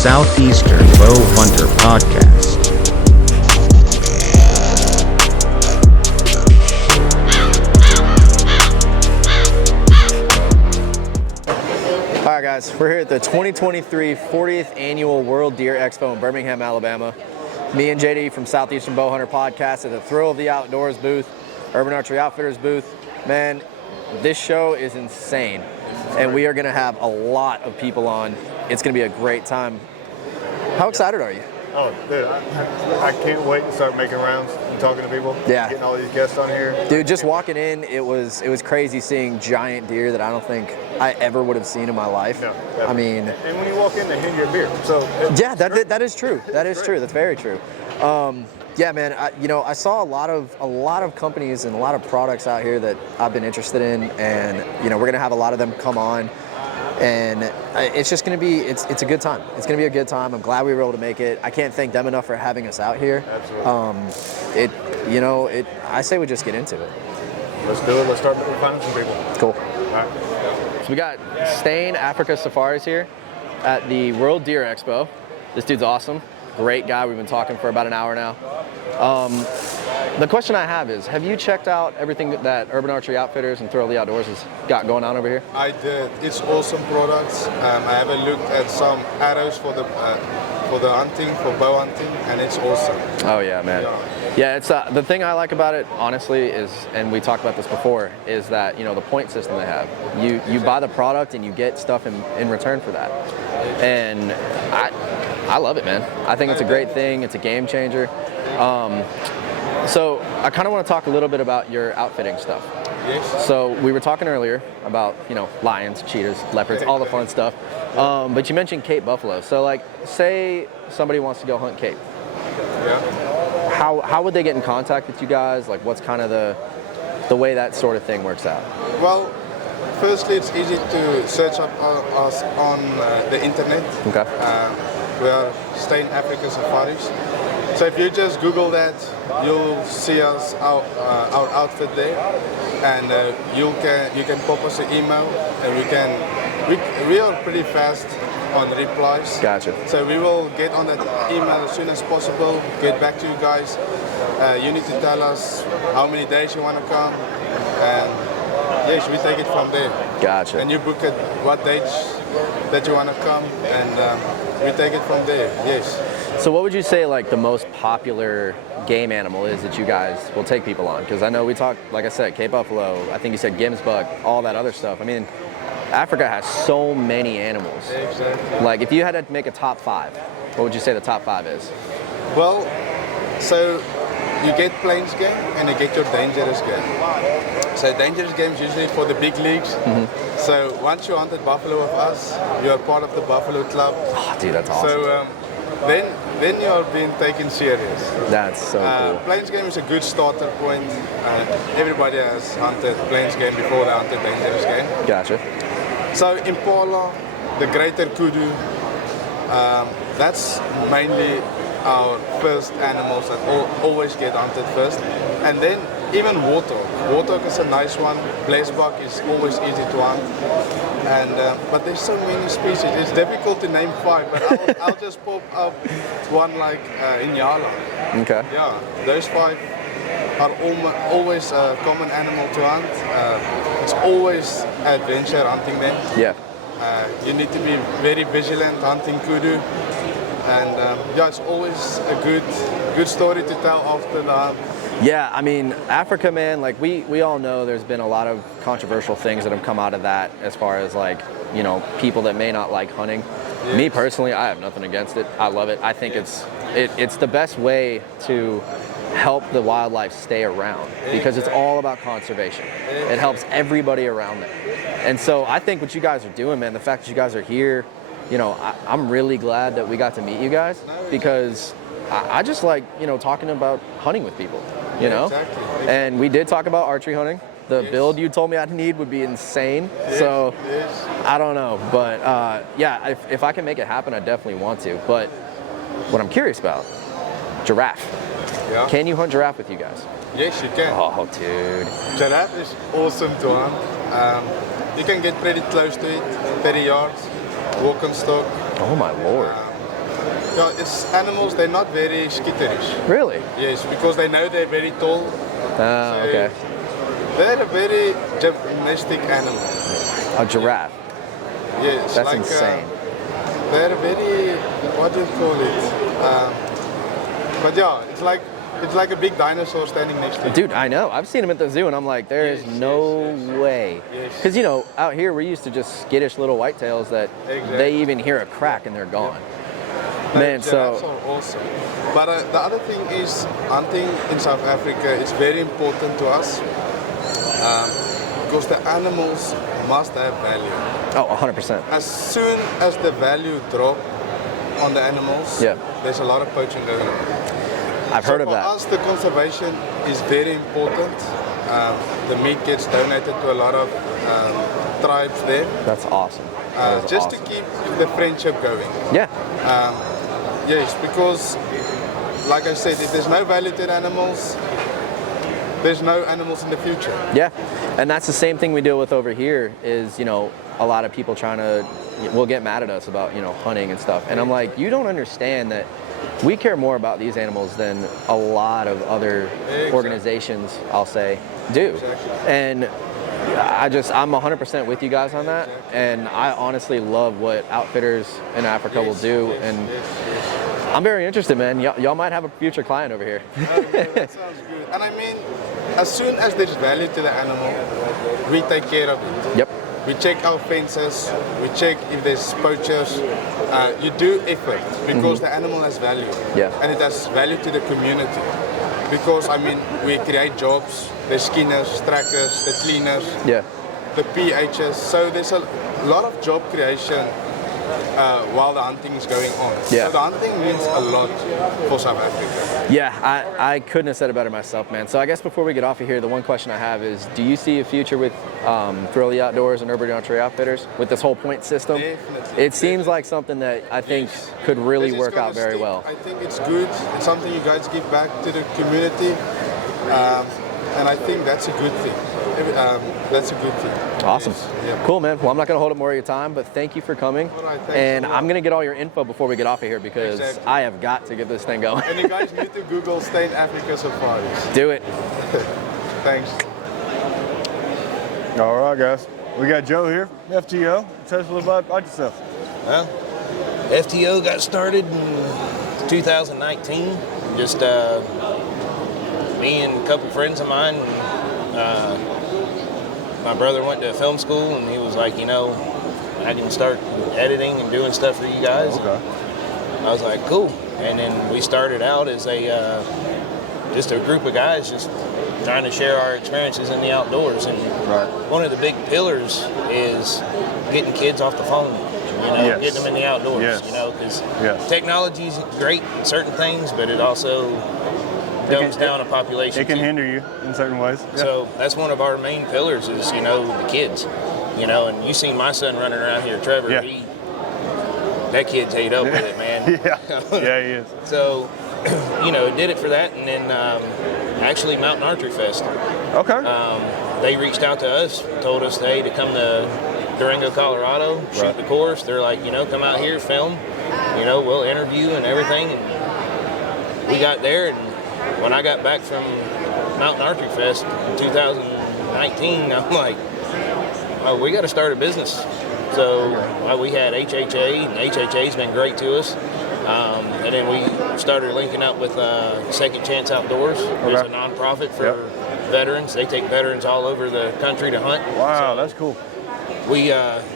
SouthEastrn Bow Hunter Podcast. Alright guys, we're here at the 2023 40th Annual World Deer Expo in Birmingham, Alabama. Me and JD from SouthEastrn Bow Hunter Podcast at the Thrill of the Outdoors booth, Urban Archery Outfitters booth. Man, this show is insane, and we are going to have a lot of people on. It's going to be a great time. How excited are you? Oh, dude, I can't wait to start making rounds and talking to people. Yeah. Getting all these guests on here. Dude, just walking in, it was crazy seeing giant deer that I don't think I ever would have seen in my life. No, I mean... And when you walk in, they hand you a beer. So yeah, that is true. That is true. That's very true. Yeah, man, I saw a lot of companies and a lot of products out here that I've been interested in, and we're going to have a lot of them come on. And it's just going to be, it's a good time. It's going to be a good time. I'm glad we were able to make it. I can't thank them enough for having us out here. Absolutely. I say we just get into it. Let's do it. Let's start finding some people. Cool. All right. So we got Stain Africa Safaris here at the World Deer Expo. This dude's awesome. Great guy. We've been talking for about an hour now. The question I have is, have you checked out everything that Urban Archery Outfitters and Thrill of the Outdoors has got going on over here? I did. It's awesome products. I have a look at some arrows for the hunting, for bow hunting, and it's awesome. Oh yeah, man. Yeah, it's the thing I like about it, honestly, is, and we talked about this before, is that the point system they have. You buy the product and you get stuff in return for that, and I love it, man. I think it's a great thing. It's a game changer. So I kind of want to talk a little bit about your outfitting stuff. Yes. So we were talking earlier about lions, cheetahs, leopards, all the fun stuff. But you mentioned Cape buffalo. So like, say somebody wants to go hunt Cape. Yeah. How would they get in contact with you guys? Like, what's kind of the way that sort of thing works out? Well, firstly, it's easy to search up us on the internet. Okay. We are Stain Africa Safaris. So if you just Google that, you'll see us, our outfit there, and you can pop us an email, and we are pretty fast on replies. Gotcha. So we will get on that email as soon as possible, get back to you guys. You need to tell us how many days you want to come, and yes, we take it from there. Gotcha. And you book it what dates that you want to come, and we take it from there. Yes. So what would you say like the most popular game animal is that you guys will take people on? Because I know we talked, like I said, Cape buffalo, I think you said Gims buck, all that other stuff. I mean, Africa has so many animals. Exactly. Like if you had to make a top 5, what would you say the top 5 is? Well, so you get plains game and you get your dangerous game. So dangerous games usually for the big leagues. Mm-hmm. So once you hunted buffalo with us, you are part of the buffalo club. Oh, dude, that's awesome. So then you are being taken serious. That's so cool. Plains game is a good starter point. Everybody has hunted plains game before they hunted dangerous game. Gotcha. So impala, the greater kudu, that's mainly our first animals that always get hunted first. And then even warthog. Warthog is a nice one. Blesbok is always easy to hunt. And but there's so many species. It's difficult to name 5, but I'll just pop up one like Inyala. Okay. Yeah, those 5 are always a common animal to hunt. It's always adventure hunting them. Yeah. You need to be very vigilant hunting kudu. And it's always a good story to tell after the hunt. Yeah, I mean, Africa, man, like we all know there's been a lot of controversial things that have come out of that as far as like, people that may not like hunting. Yes. Me personally, I have nothing against it. I love it. I think it's the best way to help the wildlife stay around because it's all about conservation. It helps everybody around there. And so I think what you guys are doing, man, the fact that you guys are here, I'm really glad that we got to meet you guys because I just like, talking about hunting with people, Exactly. And we did talk about archery hunting. The build you told me I'd need would be insane. So I don't know, but if I can make it happen, I definitely want to. But what I'm curious about, giraffe. Yeah. Can you hunt giraffe with you guys? Yes, you can. Oh, dude. Giraffe is awesome to hunt. You can get pretty close to it, 30 yards, walk on stock. Oh my lord. Yeah, it's animals. They're not very skitterish. Really? Yes, because they know they're very tall. Okay. They're a very domestic animal. A giraffe. Yes, That's like, insane. They're very, what do you call it? But yeah, it's like a big dinosaur standing next to you. Dude, I know. I've seen them at the zoo, and I'm like, there is no way. Yes. Because, out here, we're used to just skittish little whitetails that they even hear a crack and they're gone. Man, Giraffes are awesome. But the other thing is, hunting in South Africa is very important to us because the animals must have value. Oh, 100%. As soon as the value drop on the animals, there's a lot of poaching going on. I've heard of that. For us, the conservation is very important. The meat gets donated to a lot of tribes there. That's awesome. That is just awesome. to keep the friendship going. Yeah. Yes, because, like I said, if there's no value to the animals, there's no animals in the future. Yeah, and that's the same thing we deal with over here is, a lot of people will get mad at us about, hunting and stuff. And I'm like, you don't understand that we care more about these animals than a lot of other organizations, I'll say, do. Exactly. And I'm 100% with you guys on that. And I honestly love what outfitters in Africa will do. And I'm very interested, man. Y'all might have a future client over here. That sounds good. And I mean, as soon as there's value to the animal, we take care of it. Yep. We check our fences, we check if there's poachers. You do effort because the animal has value. Yeah. And it has value to the community. Because, I mean, we create jobs, the skinners, trackers, the cleaners, the PHs. So there's a lot of job creation while the hunting is going on. Yeah. So the hunting means a lot for South Africa. Yeah, I couldn't have said it better myself, man. So I guess before we get off of here, the one question I have is, do you see a future with Thrill the Outdoors and Urban Archery Outfitters with this whole point system? Definitely. It seems like something that I think could really work out very well. I think it's good. It's something you guys give back to the community. And I think that's a good thing. That's a good thing. Awesome. Yes. Yeah. Cool, man. Well, I'm not going to hold up more of your time, but thank you for coming. All right, thanks and a lot. I'm going to get all your info before we get off of here because Exactly. I have got to get this thing going. And you guys need to Google Stain Africa Safaris. Do it. Thanks. All right, guys. We got Joe here, FTO. Tell us a little about yourself. Well, FTO got started in 2019. Just me and a couple friends of mine. My brother went to film school, and he was like, I can start editing and doing stuff for you guys. Okay. I was like, cool. And then we started out as just a group of guys just trying to share our experiences in the outdoors. And one of the big pillars is getting kids off the phone, getting them in the outdoors, because technology is great in certain things, but it also dumbs down a population. It can too. hinder you in certain ways. Yeah. So that's one of our main pillars is, the kids, and you seen my son running around here, Trevor, that kid's ate up with it, man. Yeah, he is. So, did it for that, and then actually Mountain Archery Fest. Okay. They reached out to us, told us, hey, to come to Durango, Colorado, shoot the course. They're like, come out here, film, we'll interview and everything. And we got there, and when I got back from Mountain Archery Fest in 2019, I'm like, oh, we got to start a business. So we had HHA, and HHA's been great to us. And then we started linking up with Second Chance Outdoors. It's a nonprofit for veterans. They take veterans all over the country to hunt. Wow, that's cool. We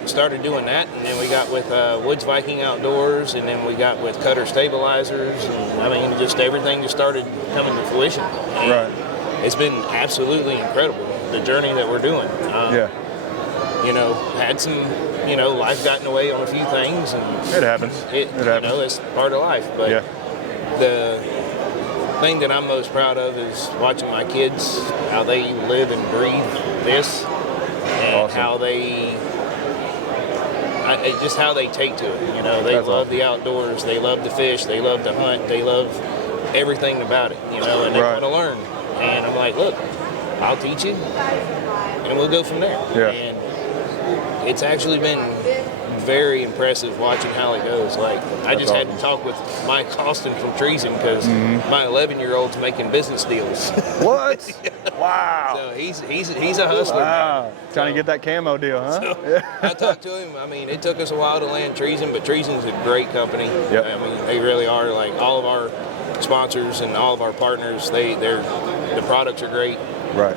started doing that, and then we got with Woods Viking Outdoors, and then we got with Cutter Stabilizers, and just everything just started coming to fruition. And it's been absolutely incredible, the journey that we're doing. Had some, life got in the way on a few things, and it happens. It happens. It's part of life. But the thing that I'm most proud of is watching my kids, how they live and breathe this, and how they, just how they take to it. They love the outdoors, they love to fish, they love to hunt, they love everything about it. And they want to learn. And I'm like, look, I'll teach you, and we'll go from there. And it's actually been very impressive watching how he goes. Like, I just had to talk with Mike Austin from Treason because my 11-year-old's making business deals. What? Wow. So he's a hustler. Wow. Trying to get that camo deal, huh? So I talked to him. I mean, it took us a while to land Treason, but Treason's a great company. Yep. I mean, they really are. Like, all of our sponsors and all of our partners, the products are great. Right.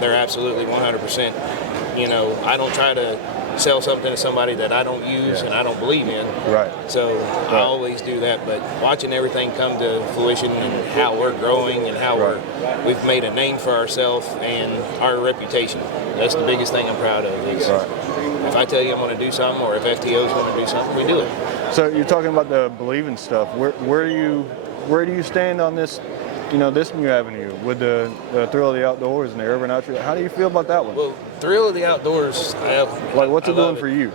They're absolutely 100%. You know, I don't try to sell something to somebody that I don't use and I don't believe in. Right. So I always do that. But watching everything come to fruition and how we're growing and how we've made a name for ourselves and our reputation. That's the biggest thing I'm proud of. Is if I tell you I'm going to do something, or if FTO's going to do something, we do it. So you're talking about the believing stuff. Where do you stand on this? You know, this new avenue with the thrill of the outdoors and the urban outdoors. How do you feel about that one? Well, thrill of the outdoors. What's it doing for you?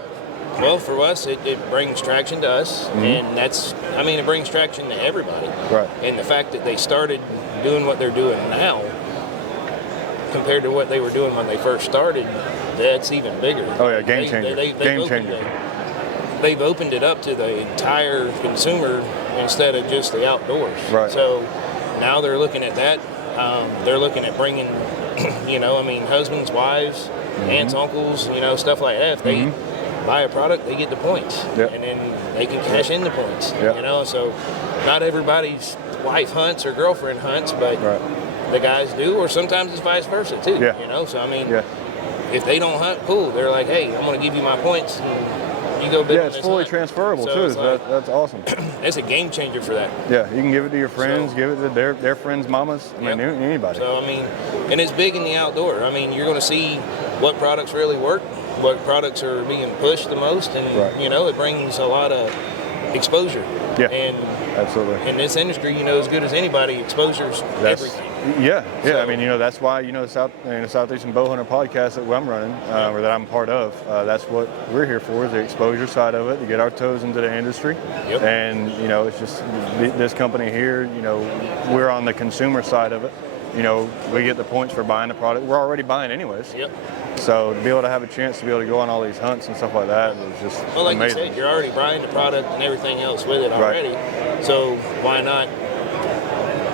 Well, for us, it brings traction to us, and it brings traction to everybody. Right. And the fact that they started doing what they're doing now, compared to what they were doing when they first started, that's even bigger. Oh yeah, game changer. Game changer. They've opened it up to the entire consumer instead of just the outdoors. Right. So now they're looking at that. They're looking at bringing, husbands, wives, aunts, uncles, stuff like that. If they buy a product, they get the points, and then they can cash in the points. So not everybody's wife hunts or girlfriend hunts, but the guys do, or sometimes it's vice versa too. So if they don't hunt, cool. They're like, hey, I'm going to give you my points. And you go bid on it's this fully hunt. transferable So too. That's awesome. It's a game changer for that. Yeah, you can give it to your friends, give it to their friends' mamas. I mean, anybody. So and it's big in the outdoor. I mean, you're going to see what products really work, what products are being pushed the most, and it brings a lot of exposure. Yeah, and absolutely. In this industry, as good as anybody, exposure's everything. Yeah. So, I mean, that's why SouthEastrn Bow Hunter Podcast that I'm running, or that I'm part of. That's what we're here for, is the exposure side of it, to get our toes into the industry. Yep. And it's just this company here. We're on the consumer side of it. We get the points for buying the product. We're already buying anyways. Yep. So to be able to have a chance to be able to go on all these hunts and stuff like that was just like amazing. You said, you're already buying the product and everything else with it already. So why not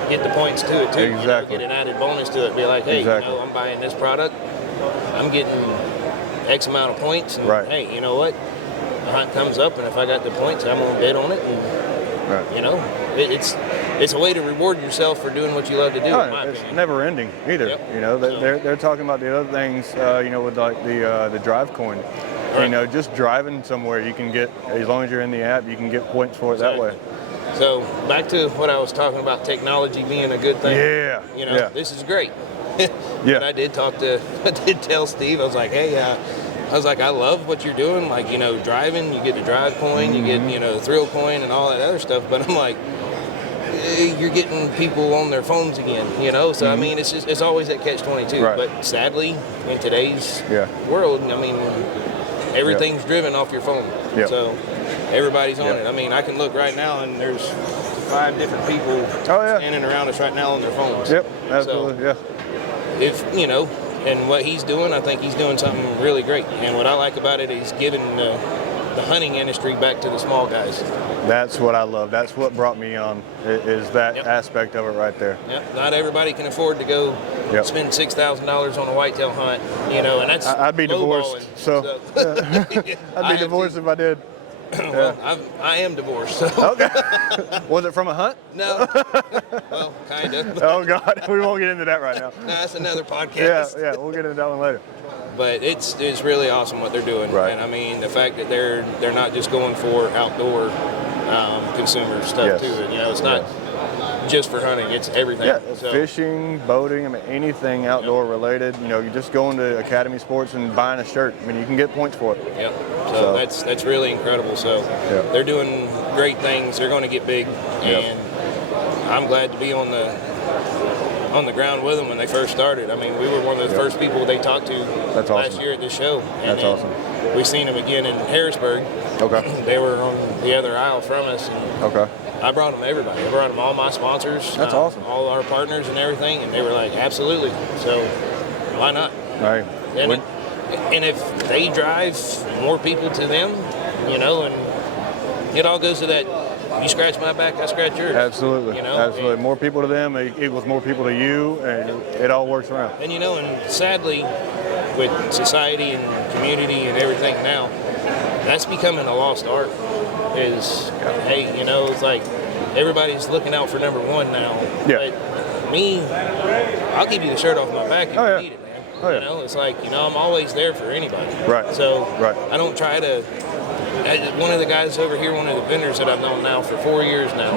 get the points to it too? Exactly. Get an added bonus to it. Be like, hey, I'm buying this product. I'm getting X amount of points. And hey, you know what? The hunt comes up, and if I got the points, I'm going to bid on it. And, it's a way to reward yourself for doing what you love to do. It's never ending either. Yep. They're talking about the other things, with like the drive coin. Right. Just driving somewhere, you can get, as long as you're in the app, you can get points for it that way. So back to what I was talking about, technology being a good thing. Yeah. This is great. But I did tell Steve, I was like, hey, I love what you're doing. Like, driving, you get the drive coin, you get, the thrill coin and all that other stuff. But I'm like, you're getting people on their phones again, So, I mean, it's always that catch-22. Right. But sadly, in today's world, I mean, everything's driven off your phone. Yep. So everybody's on it. I mean, I can look right now and there's 5 different people standing around us right now on their phones. Yep, absolutely, so, if, and what he's doing, I think he's doing something really great. And what I like about it is giving the hunting industry back to the small guys. That's what I love. That's what brought me on, is that aspect of it right there. Yep. Not everybody can afford to go spend $6,000 on a whitetail hunt, and that's I'd be divorced. So. I'd be divorced if I did. Well, I am divorced. So. Okay. Was it from a hunt? No. Well, kind of. Oh, God. We won't get into that right now. No, that's another podcast. Yeah. We'll get into that one later. But it's really awesome what they're doing. Right. And, I mean, the fact that they're not just going for outdoor consumer stuff, too. It's not just for hunting. It's everything. Yeah, fishing, boating, I mean, anything outdoor related. You just going to Academy Sports and buying a shirt. I mean, you can get points for it. Yep. So that's really incredible. So they're doing great things. They're going to get big, and I'm glad to be on the ground with them when they first started. I mean, we were one of the first people they talked to last year at this show. And that's awesome. We seen them again in Harrisburg. Okay. They were on the other aisle from us. And I brought them everybody. I brought them all my sponsors. That's awesome. All our partners and everything, and they were like, absolutely. So why not? Right. And if they drive more people to them, you know, and it all goes to that, you scratch my back, I scratch yours. Absolutely. You know? Absolutely. More people to them equals more people to you, and it all works around. And, you know, and sadly, with society and community and everything now, that's becoming a lost art. Is, hey, you know, it's like everybody's looking out for number one now. Yeah. But me, I'll give you the shirt off my back if you need it, man. Oh, yeah. You know, it's like, you know, I'm always there for anybody. Right. So Right. I don't try to. One of the guys over here, one of the vendors that I've known now for 4 years now,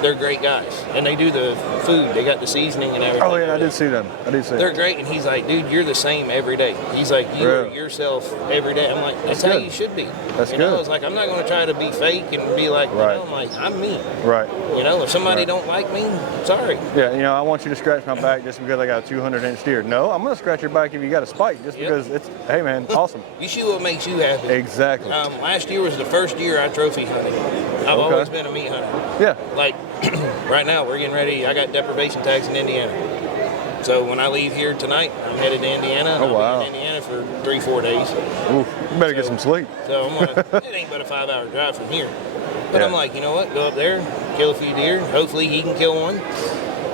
they're great guys. And they do the food. They got the seasoning and everything. Oh, yeah, I did see them. They're great. And he's like, dude, you're the same every day. He's like, you are yourself every day. I'm like, that's how you should be. That's you good. know, it's like, I'm not going to try to be fake and be like, you know, I'm like, I'm me. Right. You know, if somebody don't like me, sorry. Yeah, you know, I want you to scratch my back just because I got a 200-inch deer. No, I'm going to scratch your back if you got a spike just because it's, hey, man, awesome. You see what makes you happy. Exactly. Last year was the first year I trophy hunted. I've always been a meat hunter. Yeah. Like, right now, we're getting ready. I got deprivation tags in Indiana. So when I leave here tonight, I'm headed to Indiana. Oh, wow. I'll be in Indiana for 3-4 days. Ooh, you better get some sleep. So I'm gonna, it ain't but a 5-hour drive from here. But I'm like, you know what? Go up there, kill a few deer. Hopefully he can kill one.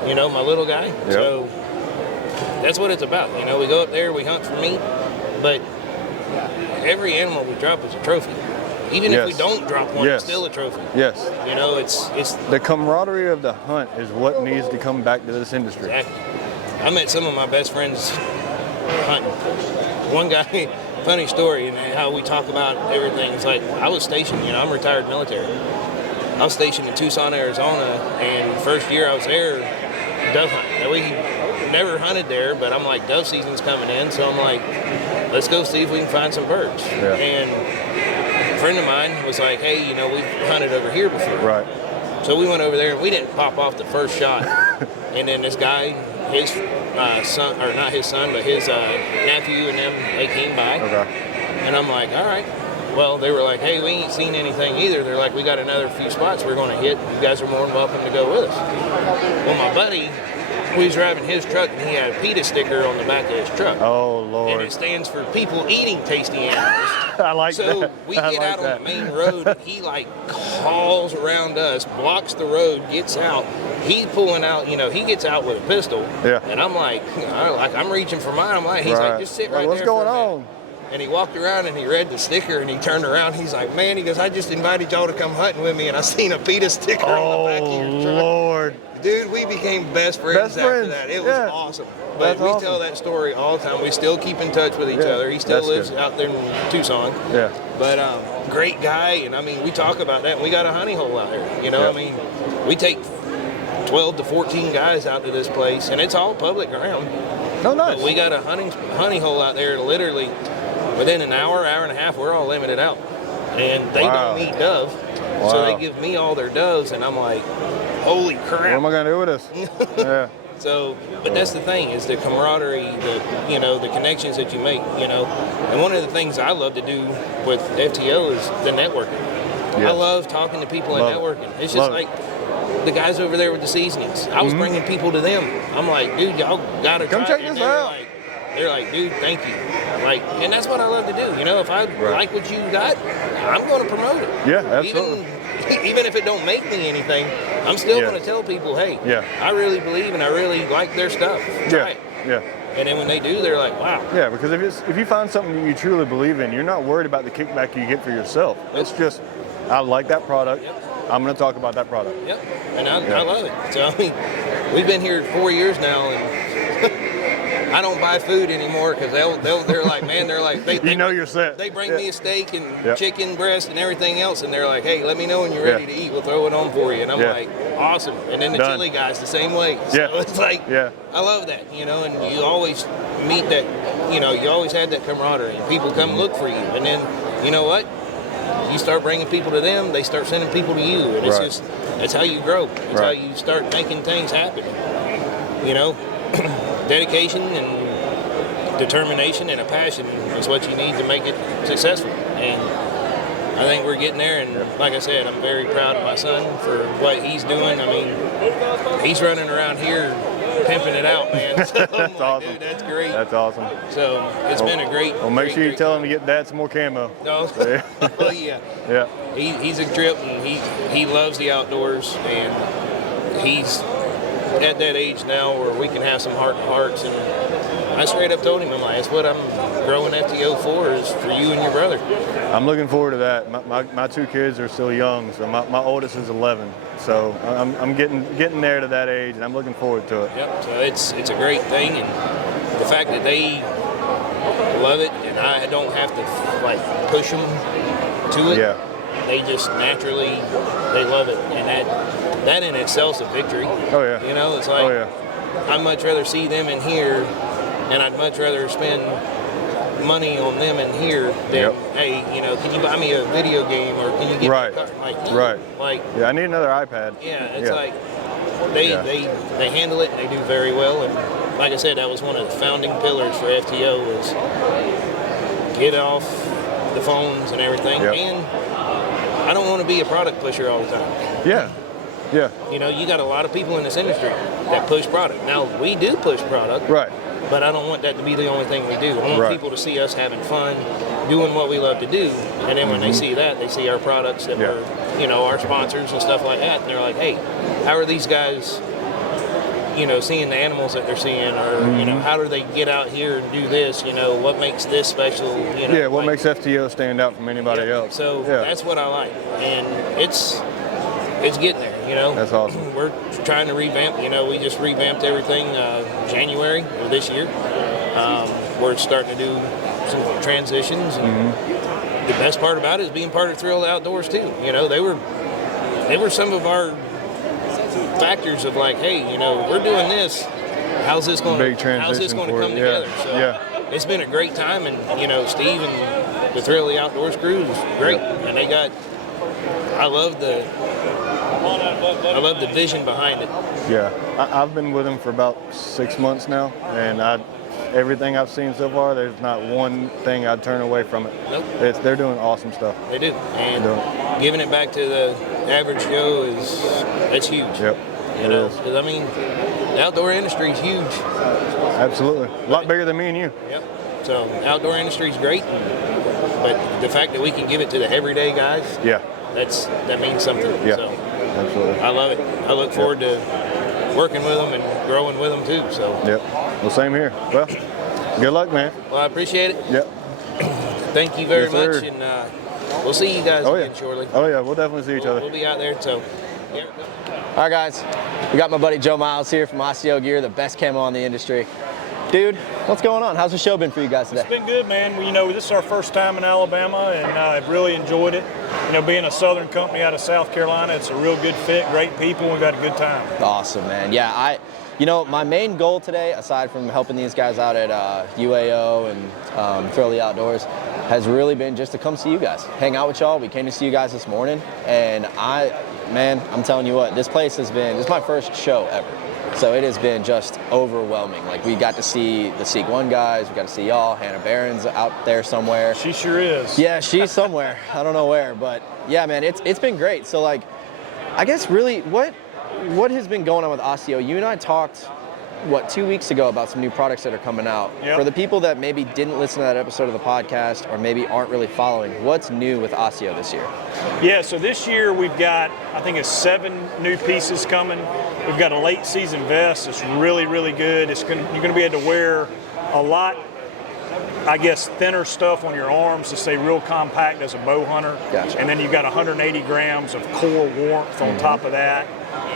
You know, my little guy. Yep. So that's what it's about. You know, we go up there, we hunt for meat, but every animal we drop is a trophy. Even if we don't drop one, it's still a trophy. Yes. You know, it's the camaraderie of the hunt is what needs to come back to this industry. Exactly. I met some of my best friends hunting. One guy, funny story, and how we talk about everything. It's like, I was stationed, you know, I'm retired military. I was stationed in Tucson, Arizona, and the first year I was there, dove hunting. Now, we never hunted there, but I'm like, dove season's coming in, so I'm like, let's go see if we can find some birds. Yeah. And a friend of mine was like, hey, you know, we've hunted over here before. Right. So we went over there and we didn't pop off the first shot. And then this guy, his son, or not his son, but his nephew and them, they came by. Okay. And I'm like, all right. Well, they were like, hey, we ain't seen anything either. They're like, we got another few spots we're going to hit. You guys are more than welcome to go with us. Well, my buddy, we was driving his truck and he had a PETA sticker on the back of his truck. Oh, Lord. And it stands for people eating tasty animals. I like that. So we get out on the main road and he like calls around us, blocks the road, gets out. He's pulling out, you know, he gets out with a pistol. Yeah. And I'm like I'm reaching for mine. I'm like, he's like, just sit right what's there. What's going on? And he walked around and he read the sticker and he turned around. He's like, man, he goes, I just invited y'all to come hunting with me and I seen a PETA sticker on the back of your truck. Lord. Dude, we became best friends after that. It was awesome. But we tell that story all the time. We still keep in touch with each other. He still lives out there in Tucson. Yeah. But great guy, and I mean, we talk about that. And we got a honey hole out here. You know, I mean, we take 12 to 14 guys out to this place, and it's all public ground. Oh, nice. But we got a honey hole out there. Literally, within an hour and a half, we're all limited out, and they don't eat dove, so they give me all their doves, and I'm like, holy crap! What am I gonna do with this? Yeah. So, but that's the thing, is the camaraderie, the connections that you make, you know. And one of the things I love to do with FTO is the networking. Yes. I love talking to people and networking. It's just like the guys over there with the seasonings. I was bringing people to them. I'm like, dude, y'all gotta come check this out. They're like, dude, thank you. Like, and that's what I love to do. You know, if I like what you got, I'm going to promote it. Yeah, absolutely. Even if it don't make me anything, I'm still going to tell people, hey, I really believe and I really like their stuff. Try it. Yeah. And then when they do, they're like, wow. Yeah, because if you find something that you truly believe in, you're not worried about the kickback you get for yourself. It's just, I like that product. Yep. I'm going to talk about that product. Yep. And I love it. So, I mean, we've been here 4 years now, and I don't buy food anymore because they're like, man, they're like, you know you're set. They bring me a steak and chicken breast and everything else, and they're like, hey, let me know when you're ready to eat. We'll throw it on for you. And I'm like, awesome. And then the chili guys the same way. So it's like, I love that, you know. And you always meet that, you know, you always had that camaraderie. And people come look for you, and then you know what? You start bringing people to them, they start sending people to you, and it's just, that's how you grow. That's how you start making things happen. You know, dedication and determination and a passion is what you need to make it successful. And I think we're getting there, and like I said, I'm very proud of my son for what he's doing. I mean, he's running around here pimping it out, man. So That's awesome. Dude, that's great. That's awesome. So it's been a great. Well, make great, sure you great tell him to get Dad some more camo. No. Oh yeah. Yeah. He's a trip, and he loves the outdoors, and he's at that age now where we can have some heart-to-hearts. And I straight up told him, I'm like, that's what I'm growing FTO for, is for you and your brother. I'm looking forward to that. My two kids are still young, so my oldest is 11. So I'm getting there to that age, and I'm looking forward to it. Yep. So it's a great thing, and the fact that they love it, and I don't have to like push them to it. Yeah. They just naturally they love it, and that in itself is a victory. Oh yeah. You know, it's like Oh yeah. I'd much rather see them in here, and I'd much rather spend money on them in here than, hey, you know, can you buy me a video game, or can you get Right. me a car? Like, Right. Like, Yeah, I need another iPad. yeah, it's like they handle it, and they do very well. And like I said, that was one of the founding pillars for FTO, was get off the phones and everything. Yep. And I don't want to be a product pusher all the time. Yeah. Yeah. You know, you got a lot of people in this industry that push product. Now, we do push product, Right. but I don't want that to be the only thing we do. I want Right. people to see us having fun, doing what we love to do, and then when they see that, they see our products that Yeah. we're, you know, our sponsors and stuff like that, and they're like, hey, how are these guys, you know, seeing the animals that they're seeing, or, you know, how do they get out here and do this, you know, what makes this special, you know. Yeah. What like- makes FTO stand out from anybody Yeah. else? So yeah. that's what I like, and it's getting there, you know. That's awesome. We're trying to revamp. You know, we just revamped everything January of this year. We're starting to do some transitions, and the best part about it is being part of Thrill of the Outdoors too. You know, they were some of our factors of like, hey, you know, we're doing this. How's this going Big to transition come for it, together? yeah. So Yeah. it's been a great time, and you know, Steve and the Thrill of the Outdoors crew is great, and they got. I love the vision behind it. Yeah, I've been with them for about 6 months now, and everything I've seen so far, there's not one thing I'd turn away from it. Nope. They're doing awesome stuff. They do, and Yeah. giving it back to the average Joe that's huge. Yep. You it know, is. 'cause I mean, the outdoor industry is huge. Absolutely. A lot bigger than me and you. Yep. So outdoor industry is great, but the fact that we can give it to the everyday guys, Yeah, that means something. yeah, So absolutely. I love it. I look forward to working with them and growing with them too. So Yep. Well, same here. Well, good luck, man. well, I appreciate it. Yep. Thank you very Yes, sir. much, and we'll see you guys Oh, yeah. again shortly. Oh, yeah, we'll definitely see each other. We'll be out there. So. Yeah. All right, guys, we got my buddy Joe Miles here from Osseo Gear, the best camo in the industry. Dude, what's going on? How's the show been for you guys today? It's been good, man. You know, this is our first time in Alabama, and I've really enjoyed it. You know, being a Southern company out of South Carolina, it's a real good fit, great people, we've had a good time. Awesome, man. Yeah, you know, my main goal today, aside from helping these guys out at UAO and Thrill of the Outdoors, has really been just to come see you guys, hang out with y'all. We came to see you guys this morning, and man, I'm telling you what, this is my first show ever. So it has been just overwhelming. Like, we got to see the Seek One guys, we got to see y'all, Hannah Barron's out there somewhere. She sure is. Yeah, she's somewhere. I don't know where, but yeah, man, it's been great. So like, I guess really what has been going on with Osseo? You and I talked, 2 weeks ago about some new products that are coming out. Yep. For the people that maybe didn't listen to that episode of the podcast or maybe aren't really following, what's new with Osseo this year? Yeah, so this year we've got, I think it's 7 new pieces coming. We've got a late season vest that's really, really good. You're gonna be able to wear a lot, I guess, thinner stuff on your arms to stay real compact as a bow hunter. Gotcha. And then you've got 180 grams of core warmth on top of that.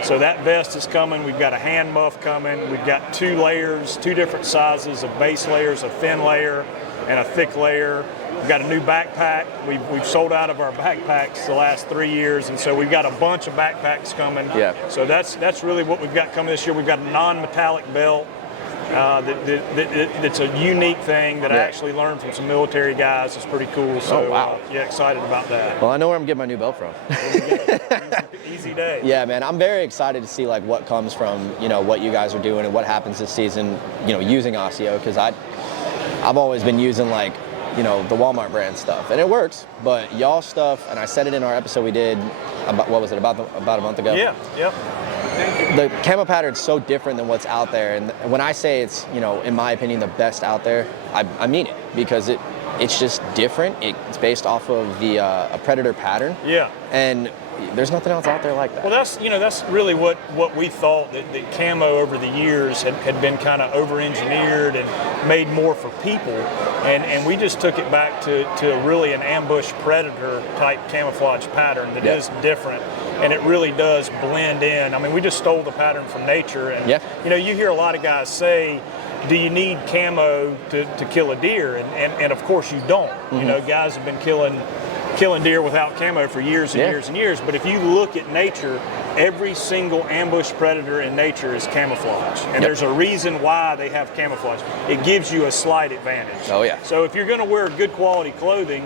So that vest is coming. We've got a hand muff coming. We've got 2 layers, 2 different sizes of base layers, a thin layer and a thick layer. We've got a new backpack. We've sold out of our backpacks the last 3 years, and so we've got a bunch of backpacks coming. Yeah. So that's really what we've got coming this year. We've got a non-metallic belt. That's a unique thing that I Yeah. actually learned from some military guys. It's pretty cool. So Oh, wow. yeah, excited about that. Well, I know where I'm getting my new belt from. Easy day. Yeah, man, I'm very excited to see like what comes from, you know, what you guys are doing and what happens this season, you know, using Osseo, because I've always been using like, you know, the Walmart brand stuff, and it works, but y'all stuff, and I said it in our episode we did about, what was it, about a month ago? Yeah, yep. the camo pattern's so different than what's out there. And when I say it's, in my opinion, the best out there, I mean it, because it's just different. It's based off of the a predator pattern. Yeah. And there's nothing else out there like that. Well, that's really what we thought, that camo over the years had been kind of over-engineered and made more for people, and we just took it back to really an ambush predator type camouflage pattern that is different, and it really does blend in. I mean, we just stole the pattern from nature, and you hear a lot of guys say, do you need camo to kill a deer? And of course you don't. Mm-hmm. Guys have been killing deer without camo for years and years and years. But if you look at nature, every single ambush predator in nature is camouflage. And there's a reason why they have camouflage. It gives you a slight advantage. Oh, yeah. So if you're going to wear good quality clothing,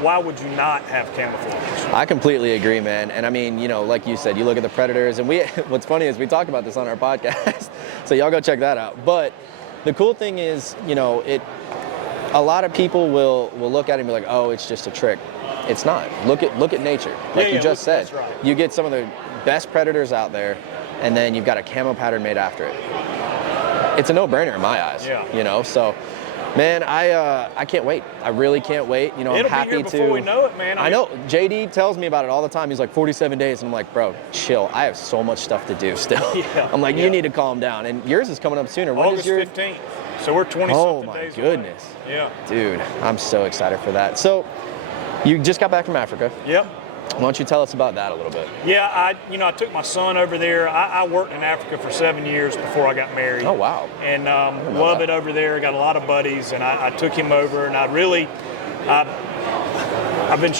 why would you not have camouflage? I completely agree, man. And I mean, like you said, you look at the predators, and what's funny is we talked about this on our podcast, so y'all go check that out. But the cool thing is, a lot of people will look at it and be like, oh, it's just a trick. It's not. Look at nature. Like you just said. That's right. You get some of the best predators out there, and then you've got a camo pattern made after it. It's a no-brainer in my eyes. Yeah. So, man, I can't wait. I really can't wait. I'm It'll happy be here before we know it, man. I know. JD tells me about it all the time. He's like, 47 days. And I'm like, bro, chill. I have so much stuff to do still. I'm like, you need to calm down. And yours is coming up sooner. When August is your 15th. So we're 20-something days away. Oh, my goodness. Yeah. Dude, I'm so excited for that. So, you just got back from Africa. Yep. Why don't you tell us about that a little bit? Yeah, I took my son over there. I worked in Africa for 7 years before I got married. Oh, wow. And love it over there. Got a lot of buddies, and I took him over, and I've been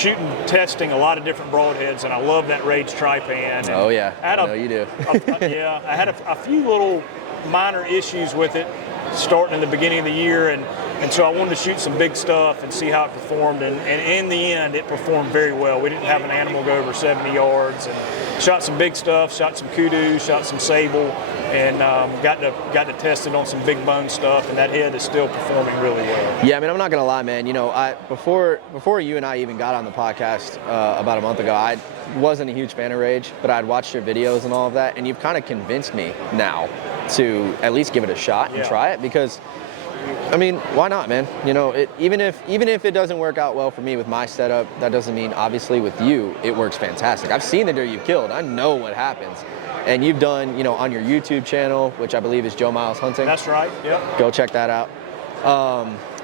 testing a lot of different broadheads, and I love that Rage Trypan. Oh, yeah. I know you do. I had a few little minor issues with it starting in the beginning of the year, and so I wanted to shoot some big stuff and see how it performed, and in the end it performed very well. We didn't have an animal go over 70 yards, and shot some big stuff, shot some kudu, shot some sable, and got to test it on some big bone stuff, and that head is still performing really well. Yeah, I mean, I'm not gonna lie, man. Before you and I even got on the podcast about a month ago, I wasn't a huge fan of Rage, but I'd watched your videos and all of that, and you've kind of convinced me now to at least give it a shot and try it, because I mean, why not, man? Even if it doesn't work out well for me with my setup, that doesn't mean obviously with you it works fantastic. I've seen the deer you've killed. I know what happens. And you've done, on your YouTube channel, which I believe is Joe Miles Hunting. That's right. Yep. Go check that out.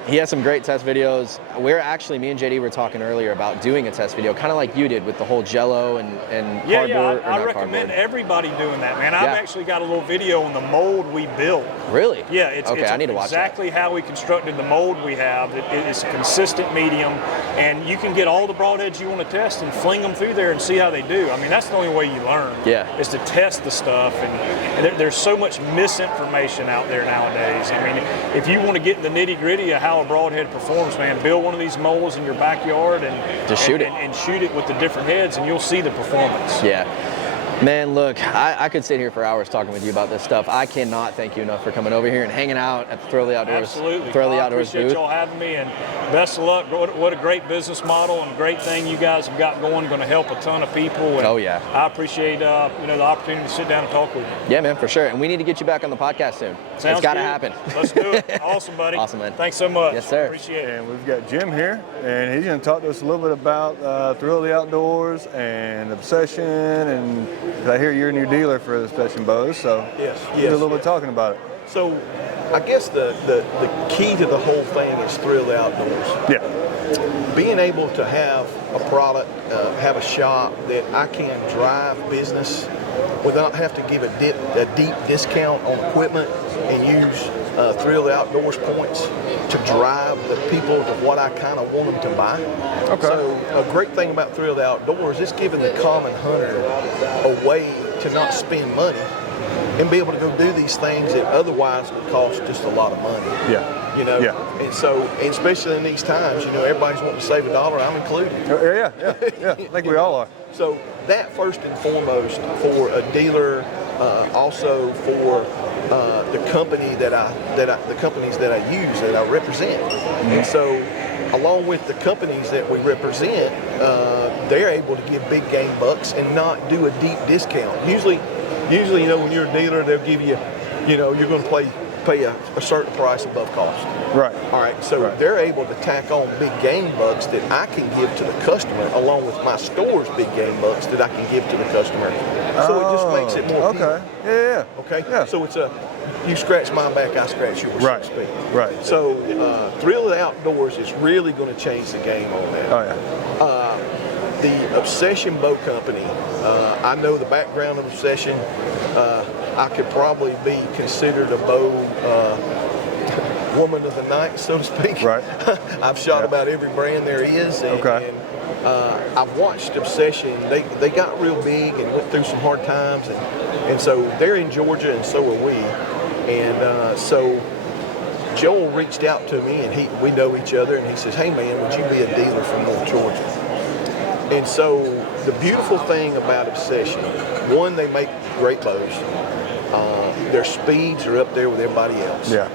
He has some great test videos. Me and JD were talking earlier about doing a test video, kind of like you did with the whole Jello and cardboard. I recommend everybody doing that, man. I've actually got a little video on the mold we built. Really? Yeah, it's I need to watch exactly how we constructed the mold we have. It's a consistent medium, and you can get all the broadheads you want to test and fling them through there and see how they do. I mean, that's the only way you learn. Yeah. Is to test the stuff, and there's so much misinformation out there nowadays. I mean, if you want to get in the nitty-gritty of how a broadhead performs, man, build one of these molds in your backyard and just shoot it and shoot it with the different heads, and you'll see the performance. Yeah. Man, look, I could sit here for hours talking with you about this stuff. I cannot thank you enough for coming over here and hanging out at the Thrill the Outdoors. Absolutely. Thrill the Outdoors appreciate booth. y'all having me, and best of luck. What a great business model and great thing you guys have got going to help a ton of people. And oh, yeah. I appreciate the opportunity to sit down and talk with you. Yeah, man, for sure. And we need to get you back on the podcast soon. Sounds it's got to good. happen. Let's do it. Awesome, buddy. Awesome, man. Thanks so much. Yes, sir. Appreciate it. And we've got Jim here, and he's going to talk to us a little bit about Thrill the Outdoors and Obsession, and 'cause I hear you're a new dealer for the Obsession bows, so Yes, do a little bit talking about it. So I guess the key to the whole thing is Thrill the Outdoors. Yeah. Being able to have a product, have a shop that I can drive business without having to give a deep discount on equipment and use Thrill the Outdoors points to drive the people to what I kind of want them to buy. Okay. So a great thing about Thrill the Outdoors is giving the common hunter a way to not spend money and be able to go do these things that otherwise would cost just a lot of money. Yeah. Yeah. And so, and especially in these times, everybody's wanting to save $1, I'm included. Yeah. I think we all are. So that first and foremost for a dealer, also for the company the companies that I use, that I represent. And so, along with the companies that we represent, they're able to give big game bucks and not do a deep discount. Usually Usually, when you're a dealer, they'll give you, you're going to pay a certain price above cost. Right. All right, so they're able to tack on big game bucks that I can give to the customer, along with my store's big game bucks that I can give to the customer. So it just makes it more appealing. Yeah. Okay? Yeah. So it's you scratch my back, I scratch yours, right. so to speak. Right. So Thrill of the Outdoors is really going to change the game on that. Oh, yeah. The Obsession Bow Company, I know the background of Obsession. I could probably be considered a bow woman of the night, so to speak. Right. I've shot about every brand there is. And, I've watched Obsession. They got real big and went through some hard times. And so they're in Georgia, and so are we. And so Joel reached out to me, and we know each other, and he says, hey, man, would you be a dealer from North Georgia? And so the beautiful thing about Obsession, one, they make great bows. Their speeds are up there with everybody else. Yeah.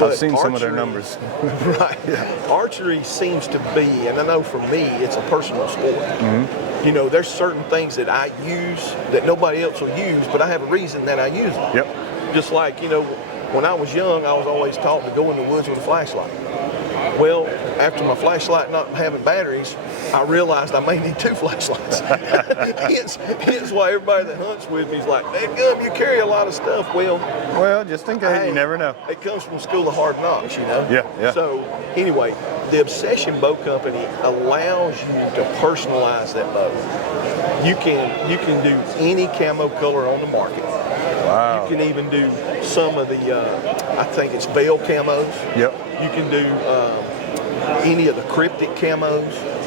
But I've seen some of their numbers. Right. Yeah. Archery seems to be, and I know for me, it's a personal sport. Mm-hmm. There's certain things that I use that nobody else will use, but I have a reason that I use them. Yep. Just like, when I was young, I was always taught to go in the woods with a flashlight. Well, after my flashlight not having batteries, I realized I may need 2 flashlights. hence why everybody that hunts with me is like, hey, Gum, you carry a lot of stuff. Well, just in case, you never know. It comes from School of Hard Knocks, Yeah. So anyway, the Obsession Bow Company allows you to personalize that bow. You can do any camo color on the market. Wow. You can even do some of the, I think it's veil camos. Yep. You can do any of the cryptic camos.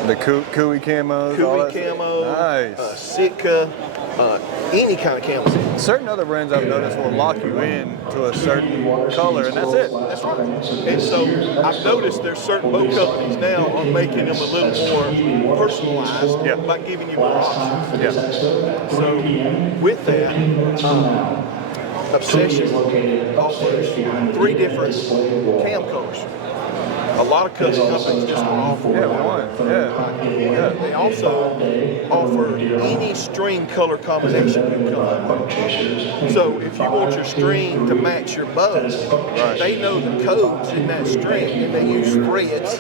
The Cooey camos. Cooey camo. Nice. Sitka. Any kind of camo. Certain other brands I've noticed will lock you in to a certain color, and that's it. That's right. And so I've noticed there's certain bow companies now are making them a little more personalized by giving you more options. Yeah. So with that, Obsession offers 3 different cam colors. A lot of companies just don't offer one. Yeah. They also offer any string color combination you come up with. So if you want your string to match your bow, they know the codes in that string, and they use Threads,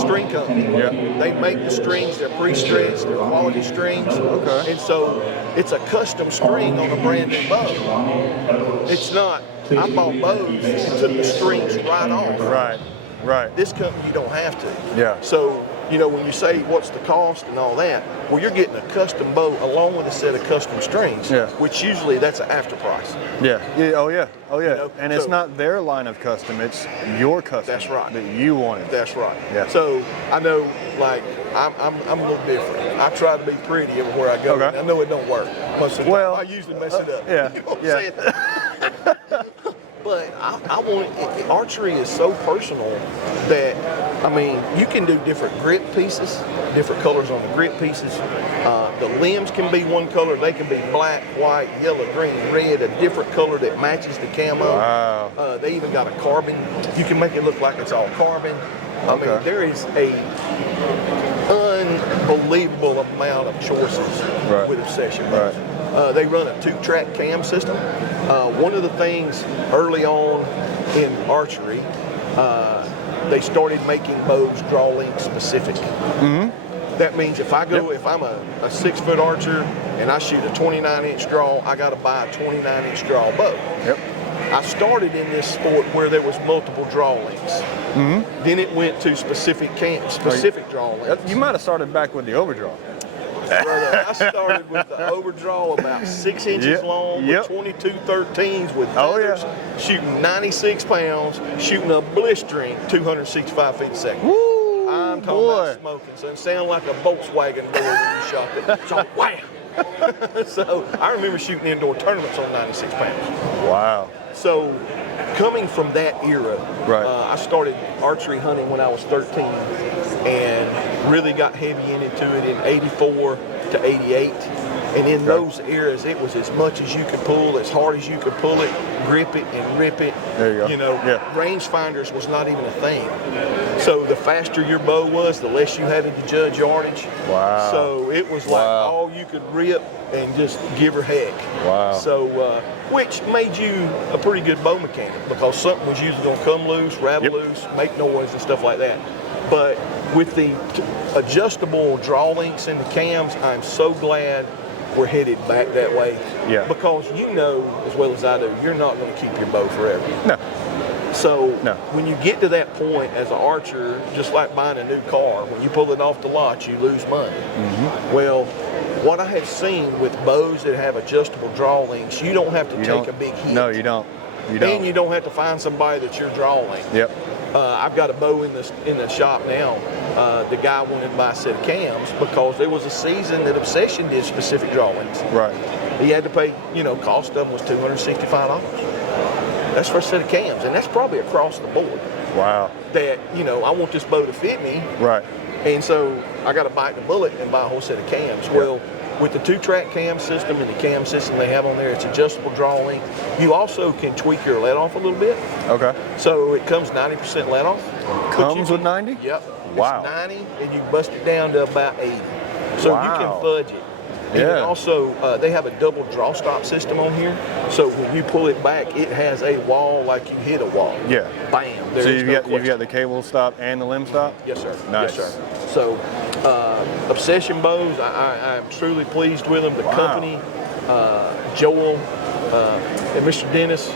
string company. Yeah. They make the strings, they're pre-stretched, they're quality strings. Okay. And so it's a custom string on a brand new bow. It's not, I bought bows and took the strings right off. Right. This company, you don't have to. Yeah. So, when you say what's the cost and all that, well, you're getting a custom bow along with a set of custom strings, which usually that's an after price. Yeah. Oh, yeah. And it's not their line of custom, it's your custom. That's right. That you wanted. That's right. Yeah. So I know, like, I'm a little different. I try to be pretty everywhere I go. Okay. I know it don't work. Most of the time, I usually mess it up. Yeah. You know what I'm saying? But I want, archery is so personal that, you can do different grip pieces, different colors on the grip pieces. The limbs can be one color. They can be black, white, yellow, green, red, a different color that matches the camo. Wow. They even got a carbon. You can make it look like it's all carbon. There is a unbelievable amount of choices with Obsession bows. They run a 2-track cam system. One of the things early on in archery, they started making bows draw length specific. Mm-hmm. That means if I'm a 6-foot archer and I shoot a 29-inch draw, I got to buy a 29-inch draw bow. Yep. I started in this sport where there was multiple draw lengths. Mm-hmm. Then it went to specific draw lengths. You might have started back with the overdraw. Brother, I started with the overdraw about 6 inches long with 22 13s with feathers, shooting 96 pounds, shooting a blistering 265 feet a second. Woo, I'm talking about smoking, so it sounded like a Volkswagen door when you shot it. So wham! So I remember shooting indoor tournaments on 96 pounds. Wow. So coming from that era, I started archery hunting when I was 13 and really got heavy into it in 84 to 88. And in those eras, it was as much as you could pull, as hard as you could pull it, grip it and rip it. There you go. You know, rangefinders was not even a thing. So the faster your bow was, the less you had to judge yardage. Wow. So it was like all you could rip and just give her heck. Wow. So, which made you a pretty good bow mechanic, because something was usually going to come loose, rattle loose, make noise and stuff like that. But with the adjustable draw links and the cams, I'm so glad we're headed back that way. Yeah. Because you know as well as I do, you're not going to keep your bow forever. No. So when you get to that point as an archer, just like buying a new car, when you pull it off the lot, you lose money. Mm-hmm. Well, what I have seen with bows that have adjustable draw links, you don't have to take a big hit. No, you don't. You don't. And you don't have to find somebody that's your draw link. Yep. I've got a bow in the shop now. The guy wanted to buy a set of cams because there was a season that Obsession did specific draw links. Right. He had to pay, cost of them was $265. That's for a set of cams, and that's probably across the board. Wow. That, I want this bow to fit me. Right. And so I got to bite the bullet and buy a whole set of cams. Yep. Well, with the 2-track cam system and the cam system they have on there, it's adjustable draw length. You also can tweak your let off a little bit. Okay. So it comes 90% let off. Comes with 90? Yep. Wow. It's 90, and you bust it down to about 80. So you can fudge it. And then also, they have a double draw stop system on here. So when you pull it back, it has a wall like you hit a wall. Yeah. Bam. So you've got the cable stop and the limb stop? Yes, sir. Nice. Yes, sir. So, Obsession bows, I'm truly pleased with them. The company, Joel and Mr. Dennis,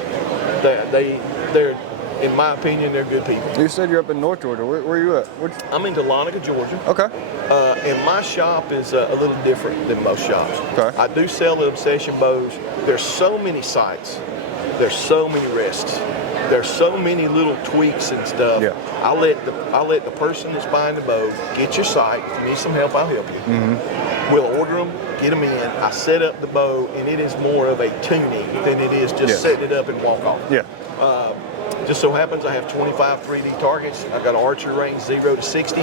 they're, in my opinion, they're good people. You said you're up in North Georgia. Where are you at? I'm in Dahlonega, Georgia. Okay. And my shop is a little different than most shops. Okay. I do sell the Obsession bows. There's so many sights. There's so many rests. There's so many little tweaks and stuff. Yeah. I let the person that's buying the bow get your sight. If you need some help, I'll help you. Mm-hmm. We'll order them, get them in. I set up the bow, and it is more of a tuning than it is just setting it up and walk off. Yeah. Just so happens I have 25 3D targets. I've got an archery range 0 to 60,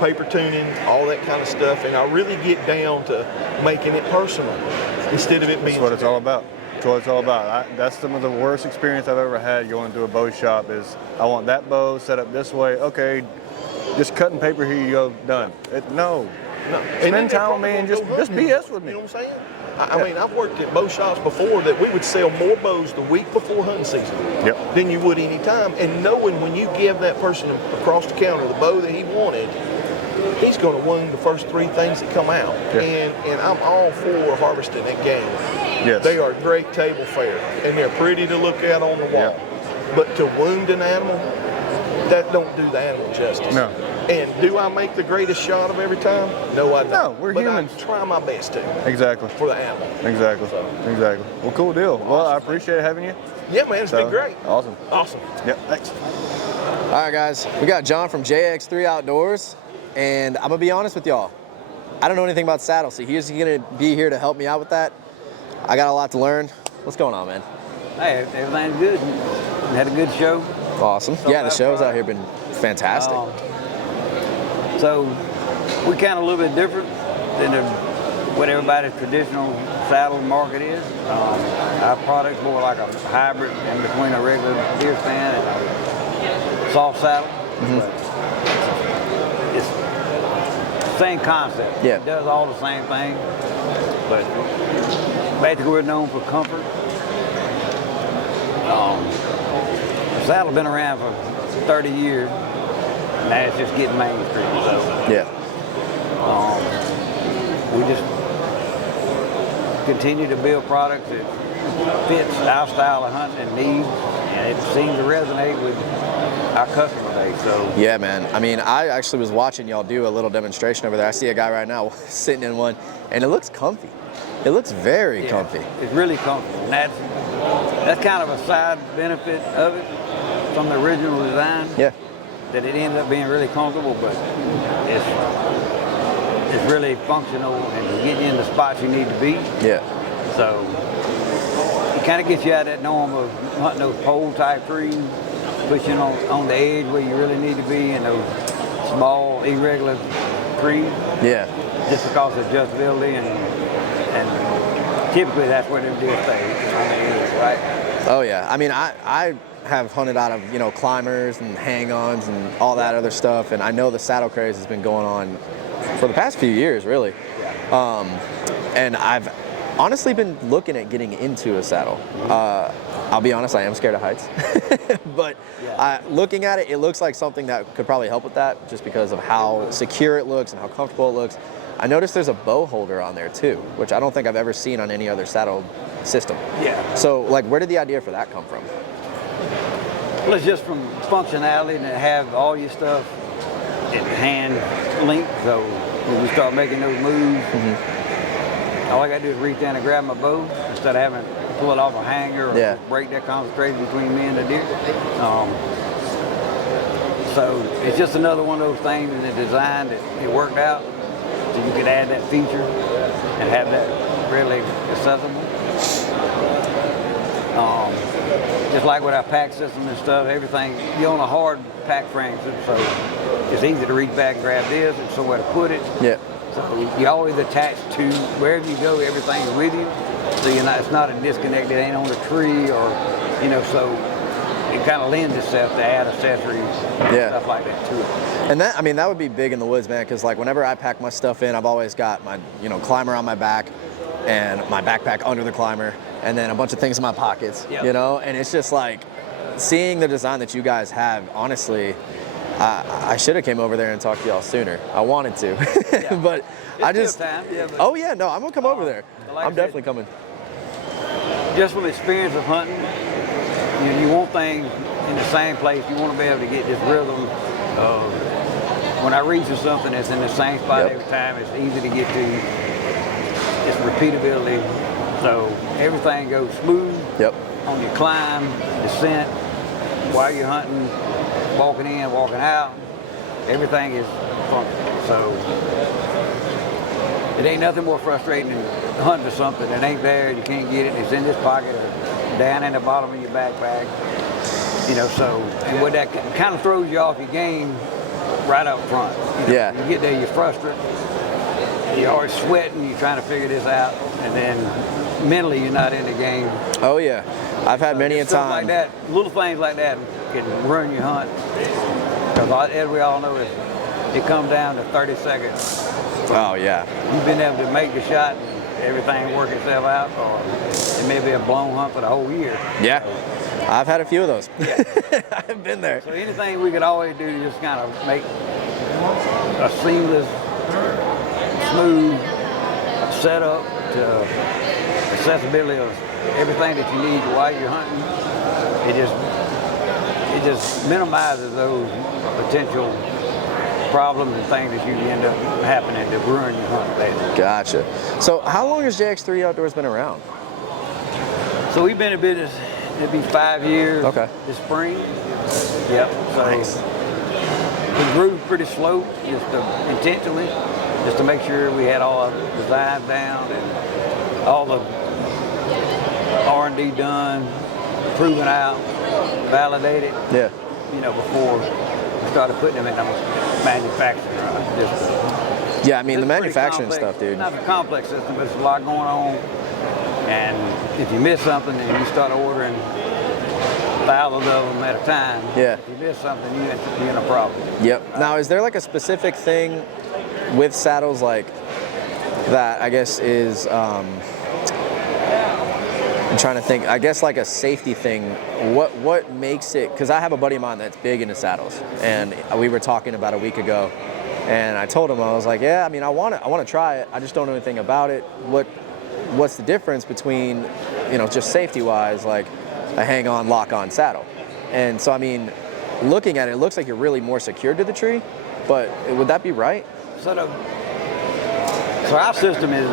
paper tuning, all that kind of stuff. And I really get down to making it personal instead of it being. That's what it's all about. That's what it's all about. That's some of the worst experience I've ever had going to a bow shop is I want that bow set up this way. Okay, just cut and paper, here you go, done. No. Spend time with me and just BS with me. You know what I'm saying? I mean, I've worked at bow shops before that we would sell more bows the week before hunting season than you would any time. And knowing when you give that person across the counter the bow that he wanted, he's going to wound the first 3 things that come out. Yeah. And I'm all for harvesting that game. Yes. They are great table fare, and they're pretty to look at on the wall. Yeah. But to wound an animal, that don't do the animal justice. No. And do I make the greatest shot of every time? No, I don't. No, we're humans. I try my best to. Exactly. For the animal. Exactly. Exactly. Well, cool deal. Well, I appreciate having you. Yeah, man, it's been great. Awesome. Awesome. Yep, thanks. All right, guys, we got John from JX3 Outdoors, and I'm gonna be honest with y'all. I don't know anything about saddles, so he's gonna be here to help me out with that. I got a lot to learn. What's going on, man? Hey, everything's good. We had a good show. Awesome. Yeah, the show's out here been fantastic. So we're kind of a little bit different than what everybody's traditional saddle market is. Our product's more like a hybrid in between a regular deer stand and a soft saddle. But it's the same concept. Yeah. It does all the same thing, but basically we're known for comfort. The saddle's been around for 30 years. Now it's just getting mainstream, so we just continue to build products that fits our style of hunting and needs, and it seems to resonate with our customer base. So yeah, man. I mean, I actually was watching y'all do a little demonstration over there. I see a guy right now sitting in one, and it looks comfy. It looks very comfy. It's really comfy, and that's kind of a side benefit of it from the original design. Yeah. That it ends up being really comfortable, but it's really functional and getting you in the spots you need to be. Yeah. So it kind of gets you out of that norm of hunting those pole type trees, pushing on the edge where you really need to be in those small irregular trees. Yeah. Just because of adjustability and And typically that's where them deer stay, right? Oh yeah, I mean, I have hunted out of, you know, climbers and hang-ons and all that other stuff, and I know the saddle craze has been going on for the past few years, really. And I've honestly been looking at getting into a saddle. I'll be honest, I am scared of heights, but looking at it, it looks like something that could probably help with that, just because of how secure it looks and how comfortable it looks. I noticed there's a bow holder on there too, which I don't think I've ever seen on any other saddle system. Yeah. So, like, where did the idea for that come from? Well, it's just from functionality and to have all your stuff in hand linked. So when we start making those moves, all I got to do is reach down and grab my bow instead of having to pull it off a hanger or break that concentration between me and the deer. So it's just another one of those things in the design that it worked out. So you could add that feature and have that really accessible. Just like with our pack system and stuff, everything, you're on a hard pack frame system, so it's easy to reach back and grab this and somewhere to put it. Yeah. So you're always attached to wherever you go, everything's with you. So you're not, it's not a disconnect, it ain't on a tree or, you know, so it kind of lends itself to add accessories and stuff like that to it. And that, I mean, that would be big in the woods, man, because like whenever I pack my stuff in, I've always got my, you know, climber on my back and my backpack under the climber, and then a bunch of things in my pockets, you know, and it's just like seeing the design that you guys have, honestly, I should have came over there and talked to y'all sooner. I wanted to, but I just, oh yeah, no, I'm gonna come over there. Like I'm definitely coming. Just from experience of hunting, you want things in the same place. You want to be able to get this rhythm of when I reach for something that's in the same spot every time, it's easy to get to. It's repeatability. So everything goes smooth on your climb, descent, while you're hunting, walking in, walking out. Everything is functional. So it ain't nothing more frustrating than hunting for something that ain't there, you can't get it, it's in this pocket or down in the bottom of your backpack. You know, so and what that kind of throws you off your game right up front. You know, you get there, you're frustrated. You're always sweating, you're trying to figure this out, and then mentally you're not in the game. Oh yeah, I've had many a time. Like that, little things like that can ruin your hunt. Because as we all know, it comes down to 30 seconds. Oh yeah. You've been able to make the shot and everything work itself out, or it may be a blown hunt for the whole year. Yeah, I've had a few of those. I've been there. So anything we could always do to just kind of make a seamless, smooth setup to accessibility of everything that you need while you're hunting, it just minimizes those potential problems and things that you end up happening to ruin your hunt later. Gotcha. So how long has JX3 Outdoors been around? So we've been in business, it'll be 5 years this spring. Yep. So nice. We grew pretty slow, just intentionally, just to make sure we had all our designs down and all the R&D done, proven out, validated. Yeah. You know, before we started putting them in manufacturing. Yeah, I mean the manufacturing stuff, dude. It's not a complex system, but it's a lot going on. And if you miss something and you start ordering thousands of them at a time, if you miss something, you're in a problem. Yep. Now, is there like a specific thing with saddles like that, I guess, is, I'm trying to think, I guess like a safety thing, what makes it, because I have a buddy of mine that's big into saddles, and we were talking about a week ago, and I told him, I was like, yeah, I mean, I want to try it, I just don't know anything about it. What's the difference between, you know, just safety-wise, like a hang-on, lock-on saddle? And so, I mean, looking at it, it looks like you're really more secured to the tree, but would that be right? So our system is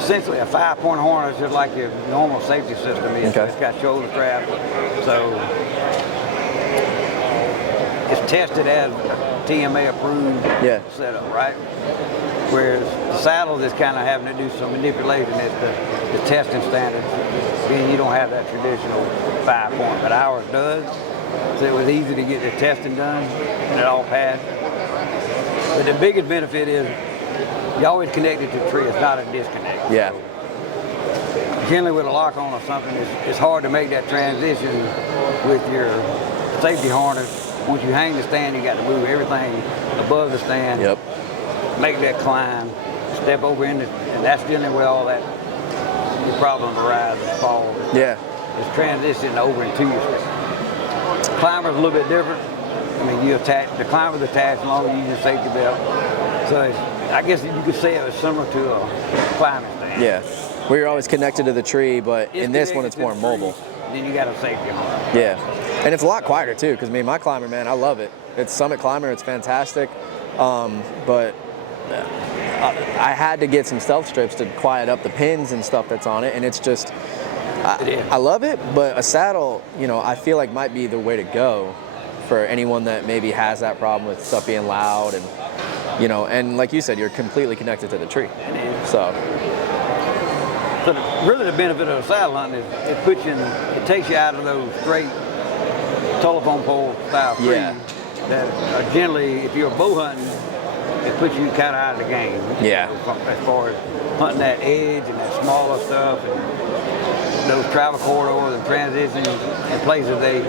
essentially a 5-point harness, just like your normal safety system is. It's got shoulder straps, so it's tested as a TMA approved setup, right? Whereas the saddle is kind of having to do some manipulation at the testing standards. Again, you don't have that traditional 5-point, but ours does. So it was easy to get the testing done, and it all passed. But the biggest benefit is you always connected to the tree. It's not a disconnect. Yeah. McKinley with a lock on or something, it's hard to make that transition with your safety harness. Once you hang the stand, you got to move everything above the stand. Yep. Make that climb, step over in and that's generally where all that your problem arises, fall. Yeah. It's transitioning over into your stand. Climber's a little bit different. I mean, the climber's attached as long as you use your safety belt. So I guess you could say it was similar to a climbing stand. Yeah. Where you're always connected to the tree, but in this one it's more mobile. Then you got a safety harness. Yeah. And it's a lot quieter too, because my climber, man, I love it. It's Summit Climber, it's fantastic. But I had to get some stealth strips to quiet up the pins and stuff that's on it, and it's just, I love it, but a saddle, I feel like might be the way to go for anyone that maybe has that problem with stuff being loud and, and like you said, you're completely connected to the tree. So really the benefit of a saddle hunting is it takes you out of those straight telephone pole style trees that are generally, if you're bow hunting, it puts you kind of out of the game. Yeah. As far as hunting that edge and that smaller stuff and those travel corridors and transitions and places they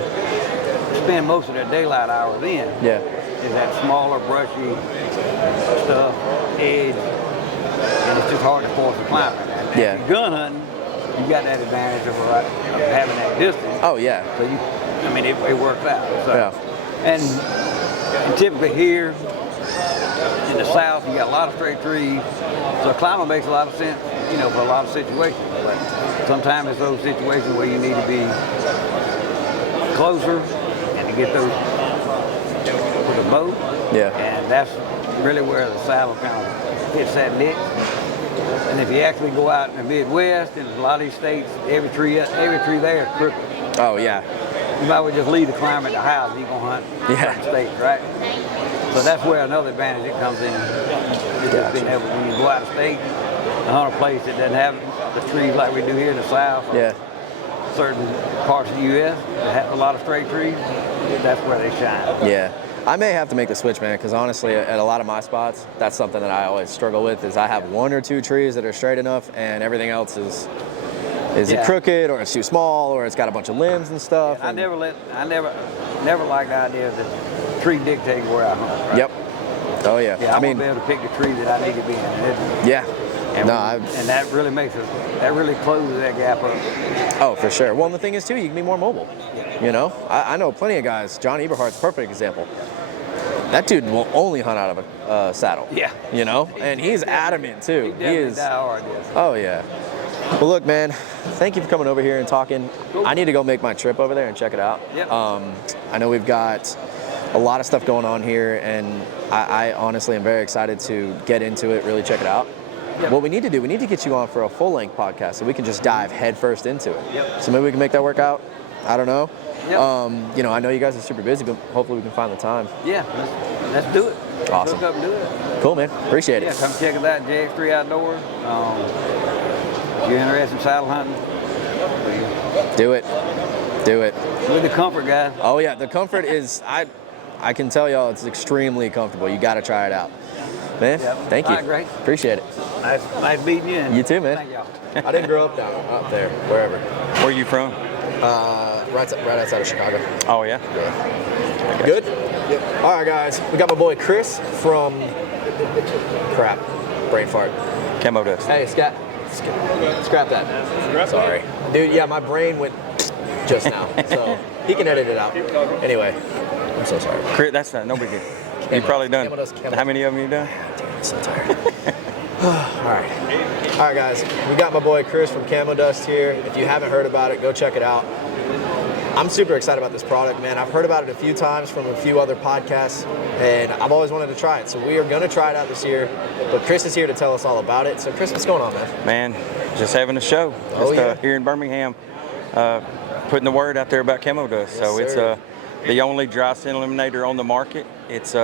spend most of their daylight hours in. Yeah. Is that smaller, brushy stuff, edge, and it's just hard to force a climber. Yeah. If you're gun hunting, you got that advantage of having that distance. Oh yeah. So it works out. So, yeah. And typically here in the South, you got a lot of straight trees, so climbing makes a lot of sense, for a lot of situations. But sometimes it's those situations where you need to be closer and to get those with a bow. Yeah. And that's really where the saddle kind of hits that niche. And if you actually go out in the Midwest, in a lot of these states, every tree there is crooked. Oh yeah. You might well just leave the climber at the house and you're going to hunt certain states, right? So that's where another advantage it comes in. Just being able, when you go out of state and hunt a place that doesn't have the trees like we do here in the South. Yeah. Certain parts of the U.S. that have a lot of straight trees, that's where they shine. Yeah. I may have to make the switch, man, because honestly, at a lot of my spots, that's something that I always struggle with, is I have one or two trees that are straight enough and everything else is it crooked or it's too small or it's got a bunch of limbs and stuff. Yeah, I never liked the idea that the tree dictates where I hunt. Right? Yep. Oh yeah. Yeah, I'm gonna be able to pick the tree that I need to be in. Yeah. And that really that really closes that gap up. Oh, for sure. Well, and the thing is too, you can be more mobile. I know plenty of guys. John Eberhardt's a perfect example. That dude will only hunt out of a saddle. Yeah. And he's adamant too. He is. Die hard, yes. Oh yeah. Well, look, man, thank you for coming over here and talking. Cool. I need to go make my trip over there and check it out. Yep. I know we've got a lot of stuff going on here, and I honestly am very excited to get into it, really check it out. Yep. What we need to do, we need to get you on for a full-length podcast so we can just dive headfirst into it. Yep. So maybe we can make that work out. I don't know. Yep. I know you guys are super busy, but hopefully we can find the time. Yeah, let's do it. Awesome. Hook up and do it. Cool, man. Appreciate it. Yeah, come check us out, JX3 Outdoors. If you're interested in saddle hunting, do it. With the comfort, guys. Oh yeah, the comfort is, I can tell y'all it's extremely comfortable. You got to try it out. Man, thank you. All right, great. Appreciate it. Nice meeting you. You too, man. Thank y'all. I didn't grow up up there, wherever. Where are you from? Right outside of Chicago. Oh, yeah? Yeah. Good? Yep. All right, guys. We got my boy Chris from, brain fart. Camo Dust. Hey, scrap that. Sorry. Dude, yeah, my brain went just now, so he can edit it out. Anyway, I'm so sorry. Chris, that's not, no big deal. You've probably done, how many of them you done? Dude, I'm so tired. All right, guys. We got my boy Chris from Camo Dust here. If you haven't heard about it, go check it out. I'm super excited about this product, man. I've heard about it a few times from a few other podcasts, and I've always wanted to try it. So we are going to try it out this year, but Chris is here to tell us all about it. So Chris, what's going on, man? Man, just having a show. Here in Birmingham, putting the word out there about Camo Dust. Yes, so sir. It's the only dry scent eliminator on the market. It's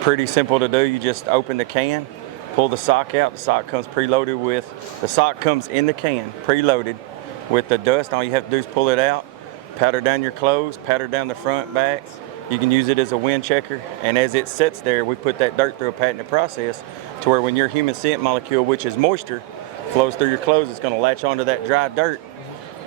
pretty simple to do. You just open the can, pull the sock out. The sock comes preloaded with, the sock comes in the can, preloaded with the dust. All you have to do is pull it out, powder down your clothes, powder down the front, back. You can use it as a wind checker. And as it sits there, we put that dirt through a patented process to where when your human scent molecule, which is moisture, flows through your clothes, it's going to latch onto that dry dirt.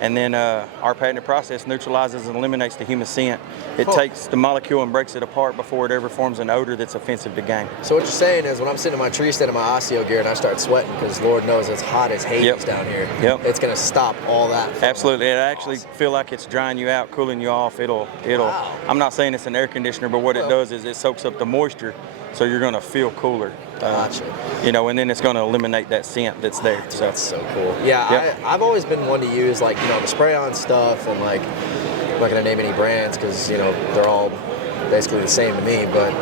And then our patented process neutralizes and eliminates the human scent. It takes the molecule and breaks it apart before it ever forms an odor that's offensive to game. So what you're saying is when I'm sitting in my tree stand in my osteo gear and I start sweating because Lord knows it's hot as Hades down here, it's going to stop all that. Absolutely. It actually feel like it's drying you out, cooling you off. It'll. Wow. I'm not saying it's an air conditioner, but what it does is it soaks up the moisture, so you're going to feel cooler. Gotcha. You know, and then it's going to eliminate that scent that's there. Dude, that's so cool. Yeah, I've always been one to use like, you know, the spray-on stuff and like, I'm not going to name any brands because, you know, they're all basically the same to me, but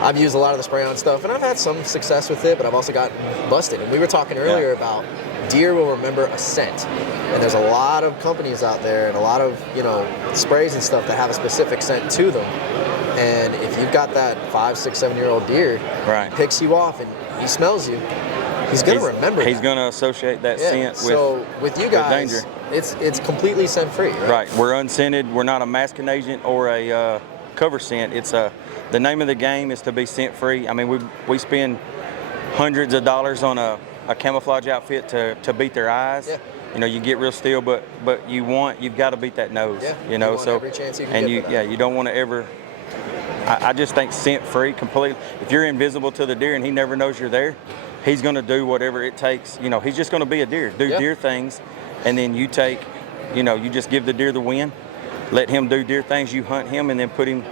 I've used a lot of the spray-on stuff and I've had some success with it, but I've also gotten busted. And we were talking earlier about deer will remember a scent. And there's a lot of companies out there and a lot of, you know, sprays and stuff that have a specific scent to them. And if you've got that 5, 6, 7-year-old deer, he picks you off and he smells you, he's going to remember He's going to associate that scent with So with you guys, danger. It's completely scent free, right? Right. We're unscented. We're not a masking agent or a cover scent. It's the name of the game is to be scent free. I mean, we spend hundreds of dollars on a camouflage outfit to beat their eyes. Yeah. You know, you get real still, but you've got to beat that nose. Yeah. You know, so every chance you can get you don't want to ever. I just think scent-free completely. If you're invisible to the deer and he never knows you're there, he's going to do whatever it takes. You know, he's just going to be a deer, do deer things, and then you take, you know, you just give the deer the win, let him do deer things, you hunt him, and then put him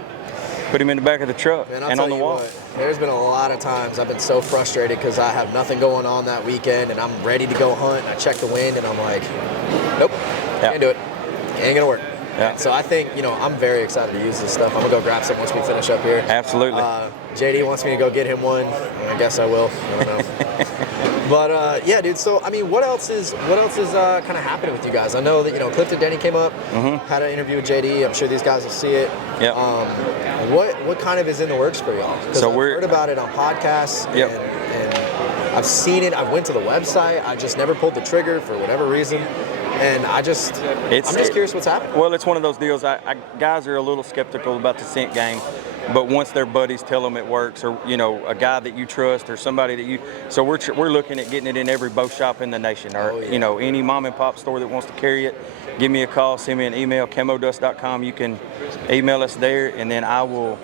in the back of the truck and on the wall. There's been a lot of times I've been so frustrated because I have nothing going on that weekend and I'm ready to go hunt and I check the wind and I'm like, nope, can't do it. Ain't going to work. Yeah. So I think, you know, I'm very excited to use this stuff. I'm going to go grab some once we finish up here. Absolutely. JD wants me to go get him one. I guess I will. I don't know. But, yeah, dude, so, I mean, what else is kind of happening with you guys? I know that, you know, Clifton Denny came up, had an interview with JD. I'm sure these guys will see it. Yep. What kind of is in the works for y'all? Because I've heard about it on podcasts and I've seen it. I went to the website. I just never pulled the trigger for whatever reason. And I'm just curious what's happening. Well, it's one of those deals. Guys are a little skeptical about the scent game, but once their buddies tell them it works, or you know, a guy that you trust, or somebody that you, so we're looking at getting it in every bow shop in the nation, or you know, any mom and pop store that wants to carry it. Give me a call, send me an email, camodust.com. You can email us there, and then I will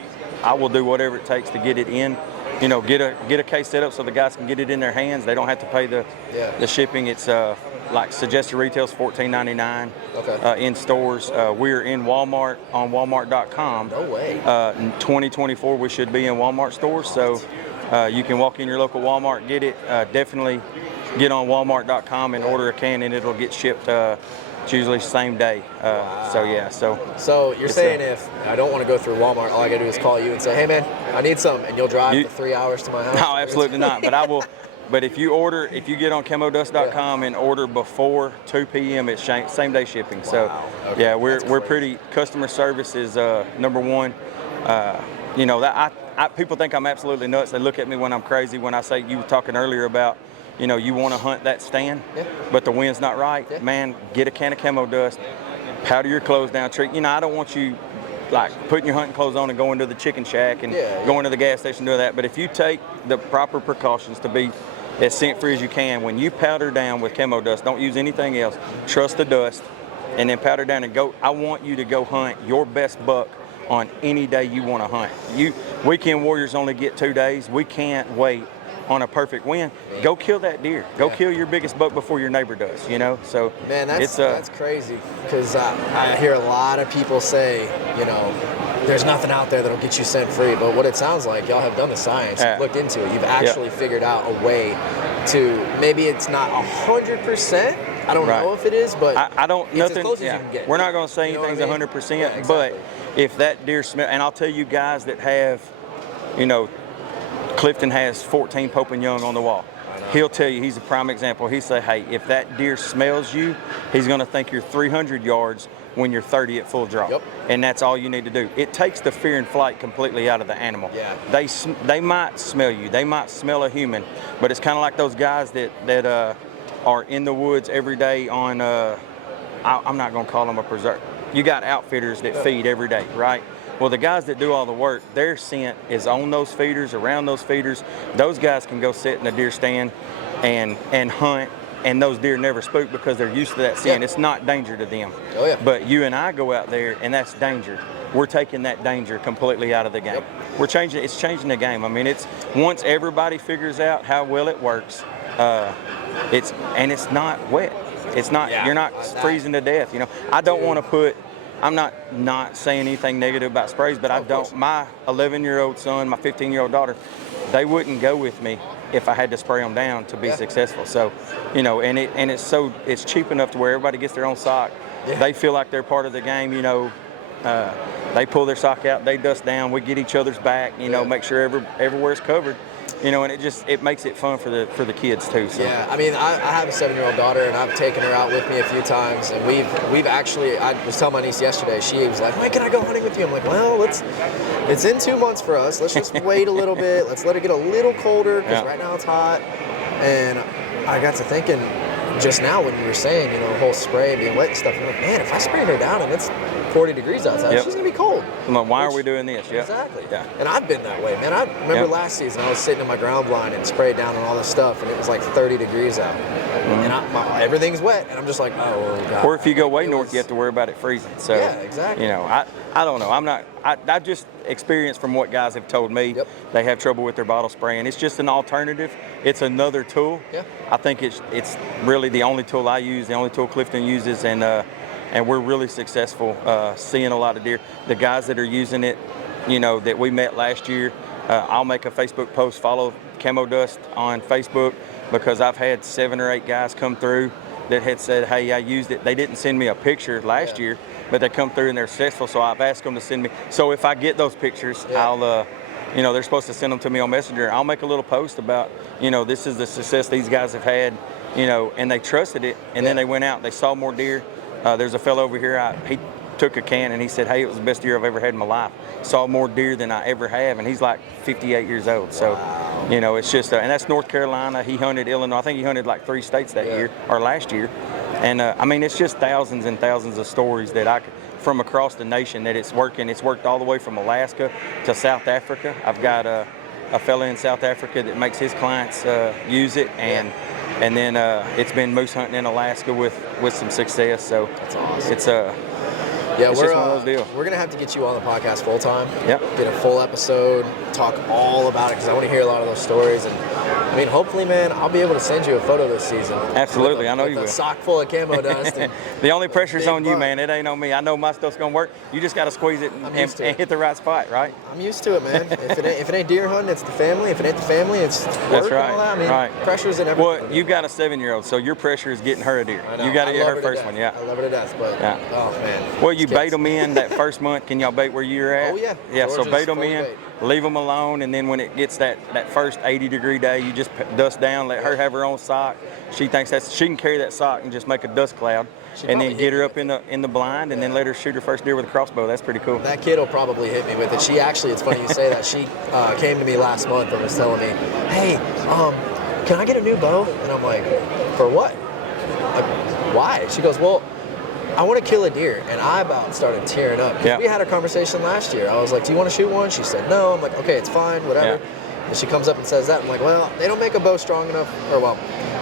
do whatever it takes to get it in. You know, get a case set up so the guys can get it in their hands. They don't have to pay the shipping. It's like suggested retails $14.99. Okay. In stores. We're in Walmart on Walmart.com. No way. In 2024 we should be in Walmart stores. So you can walk in your local Walmart, get it. Definitely get on Walmart.com and order a can, and it'll get shipped. It's usually same day. So yeah. So you're saying if I don't want to go through Walmart, all I gotta do is call you and say, hey man, I need some, and you'll drive for 3 hours to my house? No, absolutely not. But I will. But if you get on camodust.com and order before 2 p.m., it's same day shipping. So yeah, we're pretty. Customer service is number one. You know that people think I'm absolutely nuts. They look at me when I'm crazy when I say, you were talking earlier about, you know, you want to hunt that stand, but the wind's not right. Yeah. Man, get a can of camo dust, powder your clothes down. You know, I don't want you like putting your hunting clothes on and going to the chicken shack and going to the gas station, do that. But if you take the proper precautions to be as scent free as you can, when you powder down with camo dust, don't use anything else. Trust the dust, and then powder down and go. I want you to go hunt your best buck on any day you want to hunt. Weekend warriors only get 2 days. We can't wait on a perfect wind. Go kill that deer. Go kill your biggest buck before your neighbor does, you know? So man, that's crazy, because I hear a lot of people say, you know, there's nothing out there that'll get you scent free, but what it sounds like, y'all have done the science, you've looked into it, you've actually figured out a way to, maybe it's not 100%, I don't know if it is, but I don't, it's nothing, as close as you can get. We're not gonna say anything's 100%, but if that deer smell, and I'll tell you guys that have, you know, Clifton has 14 Pope and Young on the wall. He'll tell you, he's a prime example. He say, hey, if that deer smells you, he's going to think you're 300 yards when you're 30 at full draw. Yep. And that's all you need to do. It takes the fear and flight completely out of the animal. Yeah. They might smell you. They might smell a human, but it's kind of like those guys that are in the woods every day on, I'm not going to call them a preserve. You got outfitters that feed every day, right? Well, the guys that do all the work, their scent is on those feeders, around those feeders. Those guys can go sit in the deer stand and hunt and those deer never spook because they're used to that scent. Yeah. It's not danger to them. Oh, yeah. But you and I go out there, and that's danger. We're taking that danger completely out of the game. Yep. It's changing the game. I mean, it's once everybody figures out how well it works, it's not wet. It's not, you're not freezing to death. You know, I don't want to put, I'm not saying anything negative about sprays, but I don't, my 11-year-old son, my 15-year-old daughter, they wouldn't go with me if I had to spray them down to be successful. So, you know, and it's cheap enough to where everybody gets their own sock. Yeah. They feel like they're part of the game, you know. They pull their sock out, they dust down, we get each other's back, you know, make sure everywhere's covered, you know, and it makes it fun for the kids too. So. Yeah, I mean, I have a 7-year-old daughter, and I've taken her out with me a few times, and we've actually, I was telling my niece yesterday, she was like, when can I go hunting with you? I'm like, well, it's in 2 months for us. Let's just wait a little bit. Let's let it get a little colder, because right now it's hot. And I got to thinking just now when you were saying, you know, the whole spray being wet and stuff, I'm like, man, if I spray her down and it's 40 degrees outside, she's going to be cold. I'm like, why are we doing this? Yeah. Exactly. Yeah. And I've been that way, man. I remember last season, I was sitting in my ground blind and sprayed down on all this stuff, and it was like 30 degrees out. And everything's wet, and I'm just like, oh, God. Or if you go way north, you have to worry about it freezing. So, yeah, exactly. You know, I don't know. I just experienced from what guys have told me, they have trouble with their bottle spraying. It's just an alternative. It's another tool. Yeah. I think it's really the only tool I use, the only tool Clifton uses, and we're really successful seeing a lot of deer. The guys that are using it, you know, that we met last year, I'll make a Facebook post, follow Camo Dust on Facebook, because I've had 7 or 8 guys come through that had said, hey, I used it. They didn't send me a picture last year, but they come through and they're successful, so I've asked them to send me. So if I get those pictures, I'll, you know, they're supposed to send them to me on Messenger. I'll make a little post about, you know, this is the success these guys have had, you know, and they trusted it, and then they went out, they saw more deer. There's a fellow over here, he took a can and he said, hey, it was the best deer I've ever had in my life. Saw more deer than I ever have, and he's like 58 years old. So, you know, it's just, and that's North Carolina. He hunted Illinois. I think he hunted like 3 states that year, or last year. And I mean, it's just thousands and thousands of stories that from across the nation that it's working. It's worked all the way from Alaska to South Africa. I've got a fella in South Africa that makes his clients use it, and then it's been moose hunting in Alaska with some success. So that's awesome. It's just one of those deals. We're gonna have to get you on the podcast full time. Yep. Get a full episode, talk all about it, because I want to hear a lot of those stories. And I mean, hopefully, man, I'll be able to send you a photo this season. Absolutely, I know you will. A sock full of camo dust. And the only pressure's on you, man. It ain't on me. I know my stuff's gonna work. You just gotta squeeze it and hit the right spot, right? I'm used to it, man. if it ain't deer hunting, it's the family. If it ain't the family, it's work. That's right. And all that. I mean, right. pressure's in everything. Well, you got a 7-year-old, so your pressure is getting her a deer. I know. You got to get her to first death. one, yeah. I love her to death, but oh man. Well, you bait them in that first month. Can y'all bait where you're at? Oh yeah. Yeah. So Georgia's bait them fully in, bait. leave them alone, and then when it gets that first 80-degree day, you just dust down. Let her have her own sock. She thinks she can carry that sock and just make a dust cloud, and then get her up in the blind, and then let her shoot her first deer with a crossbow. That's pretty cool. That kid will probably hit me with it. She actually, it's funny you say that. She came to me last month and was telling me, hey, can I get a new bow? And I'm like, for what? Like, why? She goes, well, I want to kill a deer. And I about started tearing up. We had a conversation last year. I was like, do you want to shoot one? She said, no. I'm like, okay, it's fine, whatever. And she comes up and says that. I'm like, well, they don't make a bow strong enough, or well,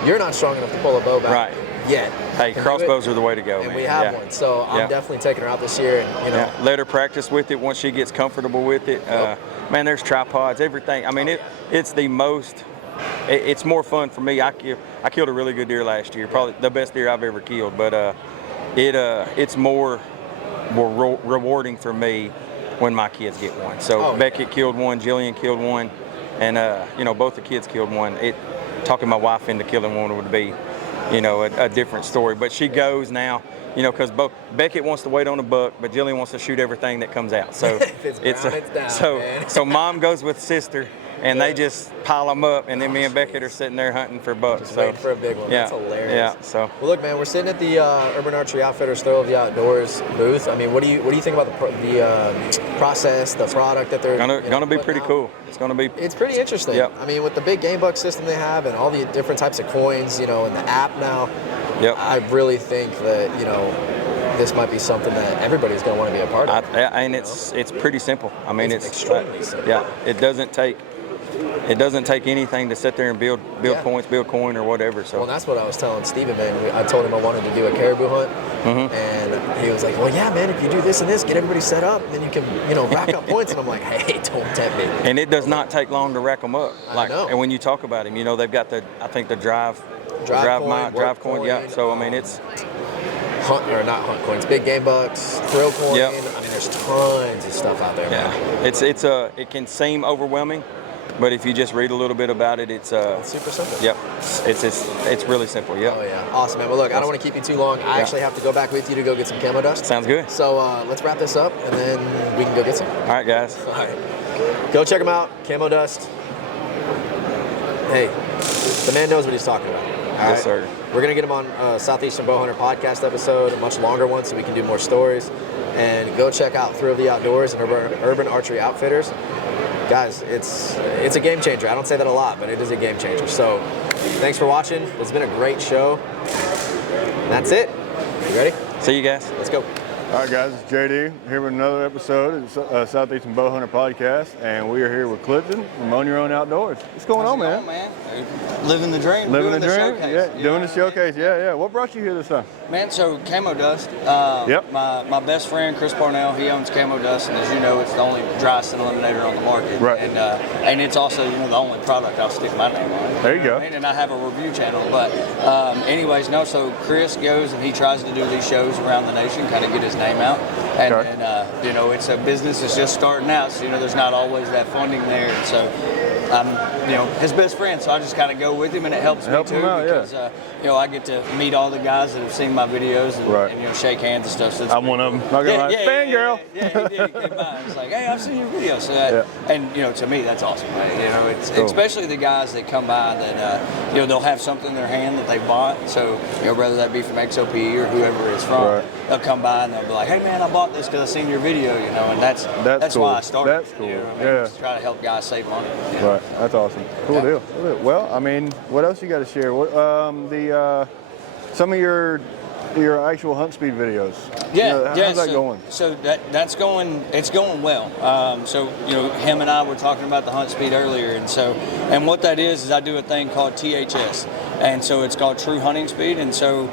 you're not strong enough to pull a bow back yet. Hey, crossbows are the way to go, and man. we have one. So I'm definitely taking her out this year. And, you know, let her practice with it once she gets comfortable with it. Man, there's tripods, everything. I mean, it's the most. It's more fun for me. I killed a really good deer last year, probably the best deer I've ever killed. But it's more rewarding for me when my kids get one. So Beckett killed one, Jillian killed one, and you know, both the kids killed one. Talking my wife into killing one would be, you know, a different story. But she goes now, you know, because both Beckett wants to wait on a buck, but Jillian wants to shoot everything that comes out. So it's down, so mom goes with sister, and they just pile them up, and then me and Beckett are sitting there hunting for bucks. Just waiting for a big one. That's hilarious. Yeah. So well, look, man, we're sitting at the Urban Archery Outfitters Thrill of the Outdoors booth. I mean, what do you think about the process, the product that they're gonna be pretty cool? It's gonna be. It's pretty interesting. Yep. I mean, with the big game buck system they have and all the different types of coins, you know, and the app now. Yep. I really think that, you know, this might be something that everybody's going to want to be a part of. And it's pretty simple. I mean, it's extremely simple. Yeah, it doesn't take. it doesn't take anything to sit there and build points, build coin or whatever. So. Well, that's what I was telling Steven, man. I told him I wanted to do a caribou hunt, and he was like, well, yeah, man, if you do this and this, get everybody set up, then you can, rack up points. And I'm like, hey, don't tempt me. And it does not take long to rack them up. I know. And when you talk about them, they've got the drive coin. Yeah. So, I mean, it's... Not hunt coins, big game bucks, thrill coin. Yep. I mean, there's tons of stuff out there. Yeah, it can seem overwhelming, but if you just read a little bit about it, it's super simple. Yep, it's really simple. Yep. Oh yeah, awesome, man. Well, look, I don't want to keep you too long. I actually have to go back with you to go get some camo dust. Sounds good. So let's wrap this up, and then we can go get some. All right, guys. All right, go check them out. Camo dust. Hey, the man knows what he's talking about. All yes, right? sir. We're going to get him on SouthEastrn Bow Hunter Podcast episode, a much longer one so we can do more stories. And go check out Thrill of the Outdoors and Urban Archery Outfitters. Guys, it's a game changer. I don't say that a lot, but it is a game changer. So thanks for watching. It's been a great show. And that's it. You ready? See you guys. Let's go. All right, guys, it's JD here with another episode of the SouthEastrn Bow Hunter Podcast, and we are here with Clifton from Own Your Own Outdoors. What's going on, man? Living the dream. Living the dream? Showcase, yeah, doing the showcase. Yeah. What brought you here this time? Man, so Camo Dust. Yep. My best friend, Chris Parnell, he owns Camo Dust, and as you know, it's the only dry scent eliminator on the market. Right. And it's also, the only product I'll stick my name on. There you go. And I have a review channel. But anyways, so Chris goes and he tries to do these shows around the nation, kind of get his name out. And, okay. It's a business that's just starting out, so, there's not always that funding there. And so I'm, his best friend, so I just kind of go with him, and it helps me too because, I get to meet all the guys that have seen my videos and shake hands and stuff. So I'm one of them. Not gonna lie. Fangirl. Yeah, he did. He came by. It's like, hey, I've seen your video. So and to me, that's awesome. Right? It's cool. Especially the guys that come by that they'll have something in their hand that they bought. So whether that be from XOP or whoever it's from, they'll come by and they'll be like, hey man, I bought this because I seen your video. And that's cool. why I started. That's cool. Just try to help guys save money. Right. That's awesome. Cool deal. Well, I mean, what else you got to share? What some of your actual hunt speed videos. How's that going? So that's going. It's going well. Him and I were talking about the hunt speed earlier, and what that is I do a thing called THS, and so it's called True Hunting Speed, and so.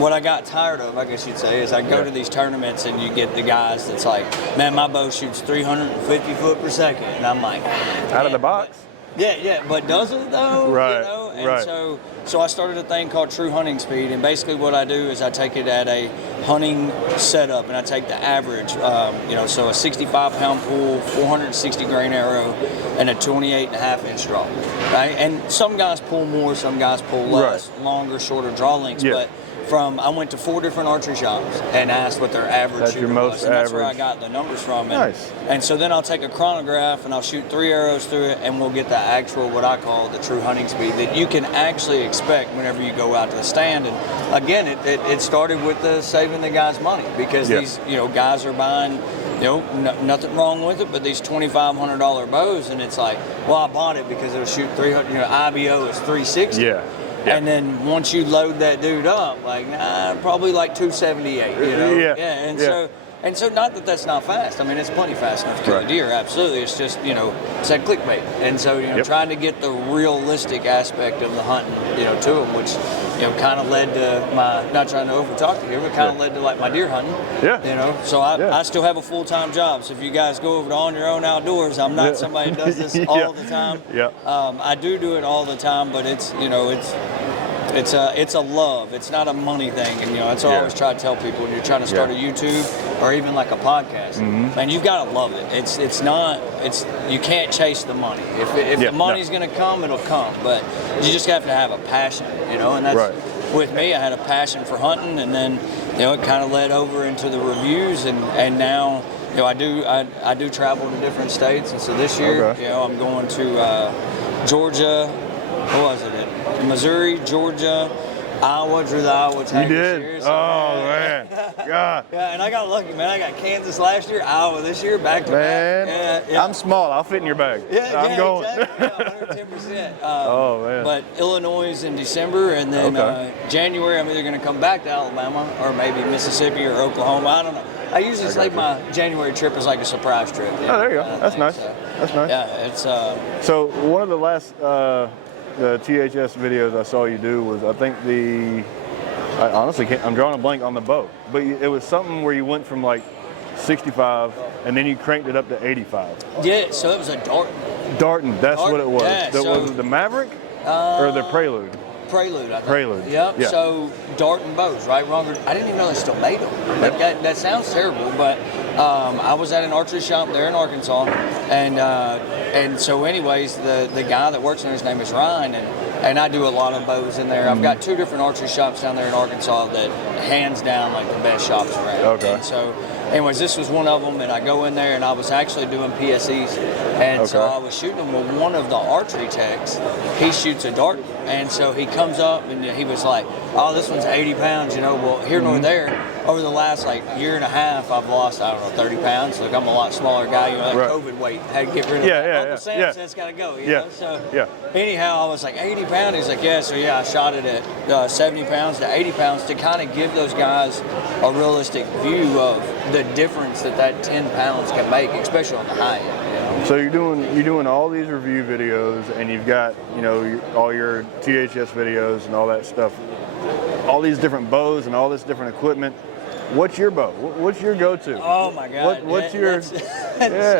What I got tired of, I guess you'd say, is I go to these tournaments and you get the guys that's like, man, my bow shoots 350 foot per second, and I'm like, out of the box. But does it though? Right. And so I started a thing called True Hunting Speed, and basically what I do is I take it at a hunting setup, and I take the average, so a 65-pound pool, 460 grain arrow, and a 28.5-inch draw, right? And some guys pull more, some guys pull less, longer, shorter draw lengths, but I went to 4 different archery shops and asked what their average shooter was, and that's where I got the numbers from. Nice. And so then I'll take a chronograph and I'll shoot 3 arrows through it, and we'll get the actual, what I call the true hunting speed that you can actually expect whenever you go out to the stand. And again, it started with saving the guys money, because these guys are buying. Nothing wrong with it, but these $2,500 bows, and it's like, well, I bought it because it'll shoot 300. IBO is 360. Yeah. And then once you load that dude up, probably like 278. And so not that that's not fast. I mean, it's plenty fast enough to kill a deer. Absolutely. It's just it's that clickbait. And so trying to get the realistic aspect of the hunting to them, which kind of led to my, not trying to overtalk you here, but kind of led to like my deer hunting. So I still have a full-time job. So if you guys go over to Own Your Own Outdoors, I'm not somebody that does this all the time. I do it all the time, but it's a love. It's not a money thing, and that's what I always try to tell people when you're trying to start a YouTube or even like a podcast. Man, you've got to love it. You can't chase the money. If the money's going to come, it'll come. But you just have to have a passion, and that's with me. I had a passion for hunting, and then it kind of led over into the reviews, and now. I do travel to different states, and so this year, I'm going to Georgia. What was it? Missouri, Georgia, Iowa. Drew the Iowa tag this year. So, man. God. And I got lucky, man. I got Kansas last year, Iowa this year, back to back. I'm small. I'll fit in your bag. I'm going. Exactly. 110%. Oh, man. But Illinois is in December, and then January I'm either going to come back to Alabama or maybe Mississippi or Oklahoma. I don't know. I usually say my January trip is like a surprise trip. Oh, there you go. That's nice. That's nice. Yeah, it's. So one of the last the THS videos I saw you do was, I think I honestly can't, I'm drawing a blank on the bow, but it was something where you went from like 65 and then you cranked it up to 85. Yeah, so it was a Darton. Darton, that's what it was. Yeah, Was it the Maverick or the Prelude? Prelude, I think. Prelude. Yep. Yeah. So Darton bows, right? I didn't even know they still made them. That sounds terrible, but I was at an archery shop there in Arkansas, and so anyways, the guy that works there, his name is Ryan, and I do a lot of bows in there. I've got 2 different archery shops down there in Arkansas that hands down like the best shops around. Okay. And so anyways, this was one of them, and I go in there, and I was actually doing PSEs, and so I was shooting them with one of the archery techs. He shoots a Darton, and so he comes up, and he was like, "Oh, this one's 80 pounds, you know." Well, here nor there, over the last like year and a half, I've lost, I don't know, 30 pounds. Like I'm a lot smaller guy. You know, that COVID weight had to get rid of. Uncle Sam says it's got to go. You know? So anyhow, I was like 80 pounds. He's like, yeah. So yeah, I shot it at 70 pounds to 80 pounds to kind of give those guys a realistic view of the difference that 10 pounds can make, especially on the high end. You know? So you're doing all these review videos, and you've got all your THS videos and all that stuff, all these different bows and all this different equipment. What's your bow? What's your go-to? Oh my God! What's your? So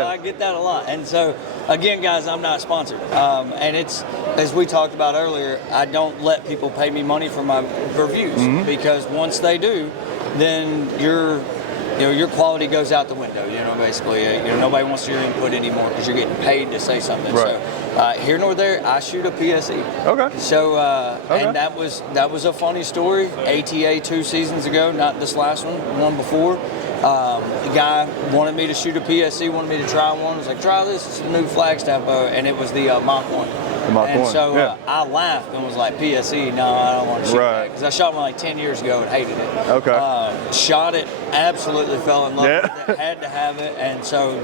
I get that a lot, and so again, guys, I'm not sponsored, and it's as we talked about earlier. I don't let people pay me money for my reviews because once they do, then your quality goes out the window. Basically, nobody wants your input anymore because you're getting paid to say something. Right. So here nor there, I shoot a PSE. Okay. So and that was a funny story. ATA 2 seasons ago, not this last one before. The guy wanted me to shoot a PSE, wanted me to try one. I was like, try this. It's a new Flagstaff bow, and it was the Mach 1. And so I laughed and was like, PSE, no, I don't want to shoot that. Because I shot one like 10 years ago and hated it. Okay. Shot it, absolutely fell in love with it, had to have it. And so,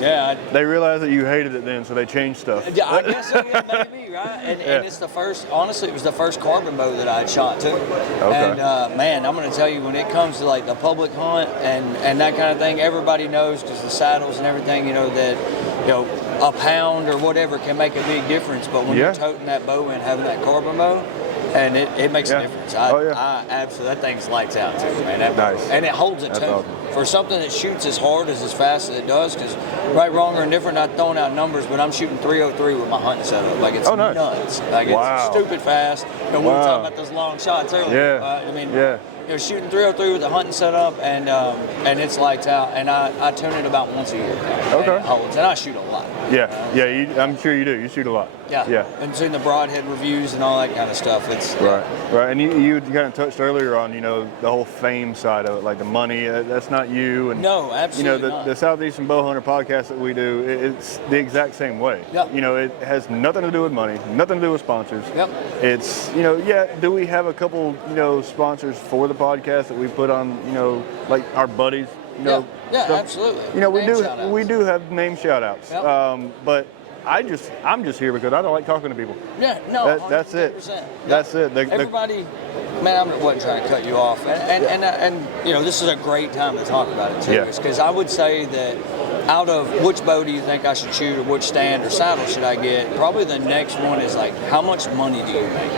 they realized that you hated it then, so they changed stuff. Yeah, I guess so, maybe, right? And it's the first, honestly, it was the first carbon bow that I had shot too. Okay. And man, I'm going to tell you, when it comes to like the public hunt and that kind of thing, everybody knows because the saddles and everything, that a pound or whatever can make a big difference. But when you're toting that bow and having that carbon bow, and it makes a difference. I absolutely, that thing's lights out too, man. Nice. And it holds it too. Awesome. For something that shoots as hard as fast as it does, because right, wrong, or indifferent, not throwing out numbers, but I'm shooting 303 with my hunting setup. Like it's nuts. Like it's stupid fast. We were talking about those long shots earlier. Shooting 303 with the hunting setup, and it's lights out. And I tune it about once a year. Okay. And it holds, and I shoot a lot. I'm sure you do. You shoot a lot. Yeah. And seeing the broadhead reviews and all that kind of stuff. It's right. And you kind of touched earlier on the whole fame side of it, like the money. That's not you. And no, absolutely the SouthEastrn Bow Hunter podcast that we do, it's the exact same way. Yep. It has nothing to do with money, nothing to do with sponsors. Yep. It's do we have a couple sponsors for the podcast that we put on like our buddies? Yeah, stuff. Absolutely. We do have name shout outs. Yep. But I'm just here because I don't like talking to people. Yeah, no, that's it. Yep. That's it. Everybody, man, I wasn't trying to cut you off, and this is a great time to talk about it too. Because I would say that out of which bow do you think I should shoot, or which stand or saddle should I get? Probably the next one is like, how much money do you make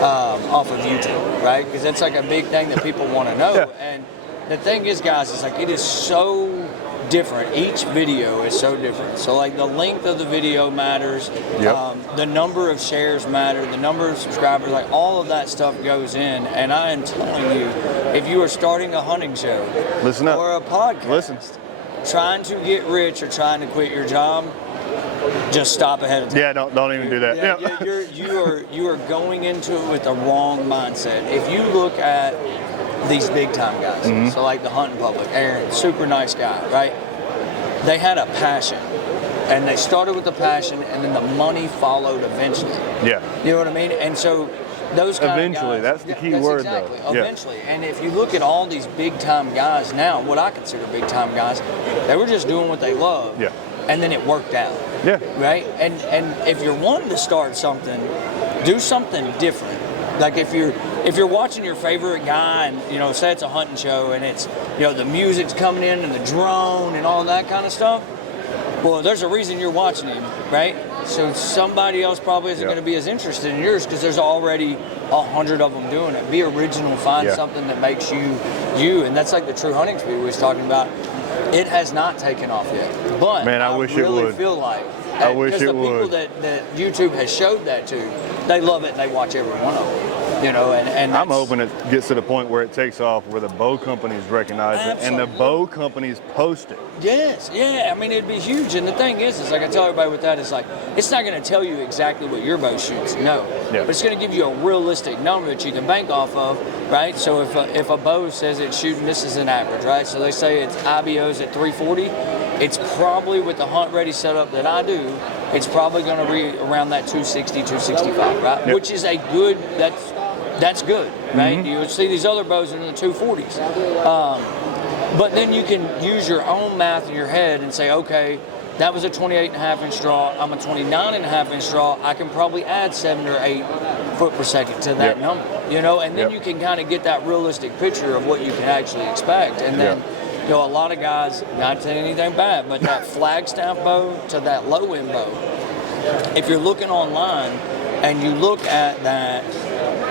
off of YouTube, right? Because that's like a big thing that people want to know. And the thing is, guys, it's like it is so different. Each video is so different. So like the length of the video matters, the number of shares matter, the number of subscribers, like all of that stuff goes in. And I am telling you, if you are starting a hunting show or a podcast, trying to get rich or trying to quit your job, just stop ahead of time. Yeah, don't even do that. You are going into it with the wrong mindset. If you look at these big time guys, so like the hunting public, Aaron, super nice guy, right? They had a passion, and they started with the passion, and then the money followed eventually. Yeah. You know what I mean? And so those kind eventually, of guys, that's the key word, exactly, though. Eventually. And if you look at all these big time guys now, what I consider big time guys, they were just doing what they loved. Yeah. And then it worked out. Yeah. Right? And if you're wanting to start something, do something different. Like if you're watching your favorite guy and say it's a hunting show and it's the music's coming in and the drone and all that kind of stuff, Well, there's a reason you're watching him, right? So somebody else probably isn't going to be as interested in yours because there's already 100 of them doing it. Be original, find something that makes you, and that's like the true hunting speed we was talking about. It has not taken off yet, but man, I wish really it would. Feel like I wish it would. Because the people that YouTube has showed that to, they love it and they watch every one of them. You know, and I'm hoping it gets to the point where it takes off, where the bow companies recognize it and the bow companies post it. Yes, yeah. I mean, it'd be huge. And the thing is like I tell everybody with that, it's like it's not going to tell you exactly what your bow shoots, no. But it's going to give you a realistic number that you can bank off of, right? So if a bow says it's shooting, this is an average, right? So they say it's IBO's at 340. It's probably with the hunt ready setup that I do, it's probably going to be around that 260, 265, right? Which is a good. That's good, right? You would see these other bows in the 240s. But then you can use your own math in your head and say, okay, that was a 28.5 inch draw. I'm a 29.5 inch draw. I can probably add 7 or 8 foot per second to that number, you know, and then you can kind of get that realistic picture of what you can actually expect. And then, you know, a lot of guys, not saying anything bad, but that Flagstaff bow to that low end bow, if you're looking online and you look at that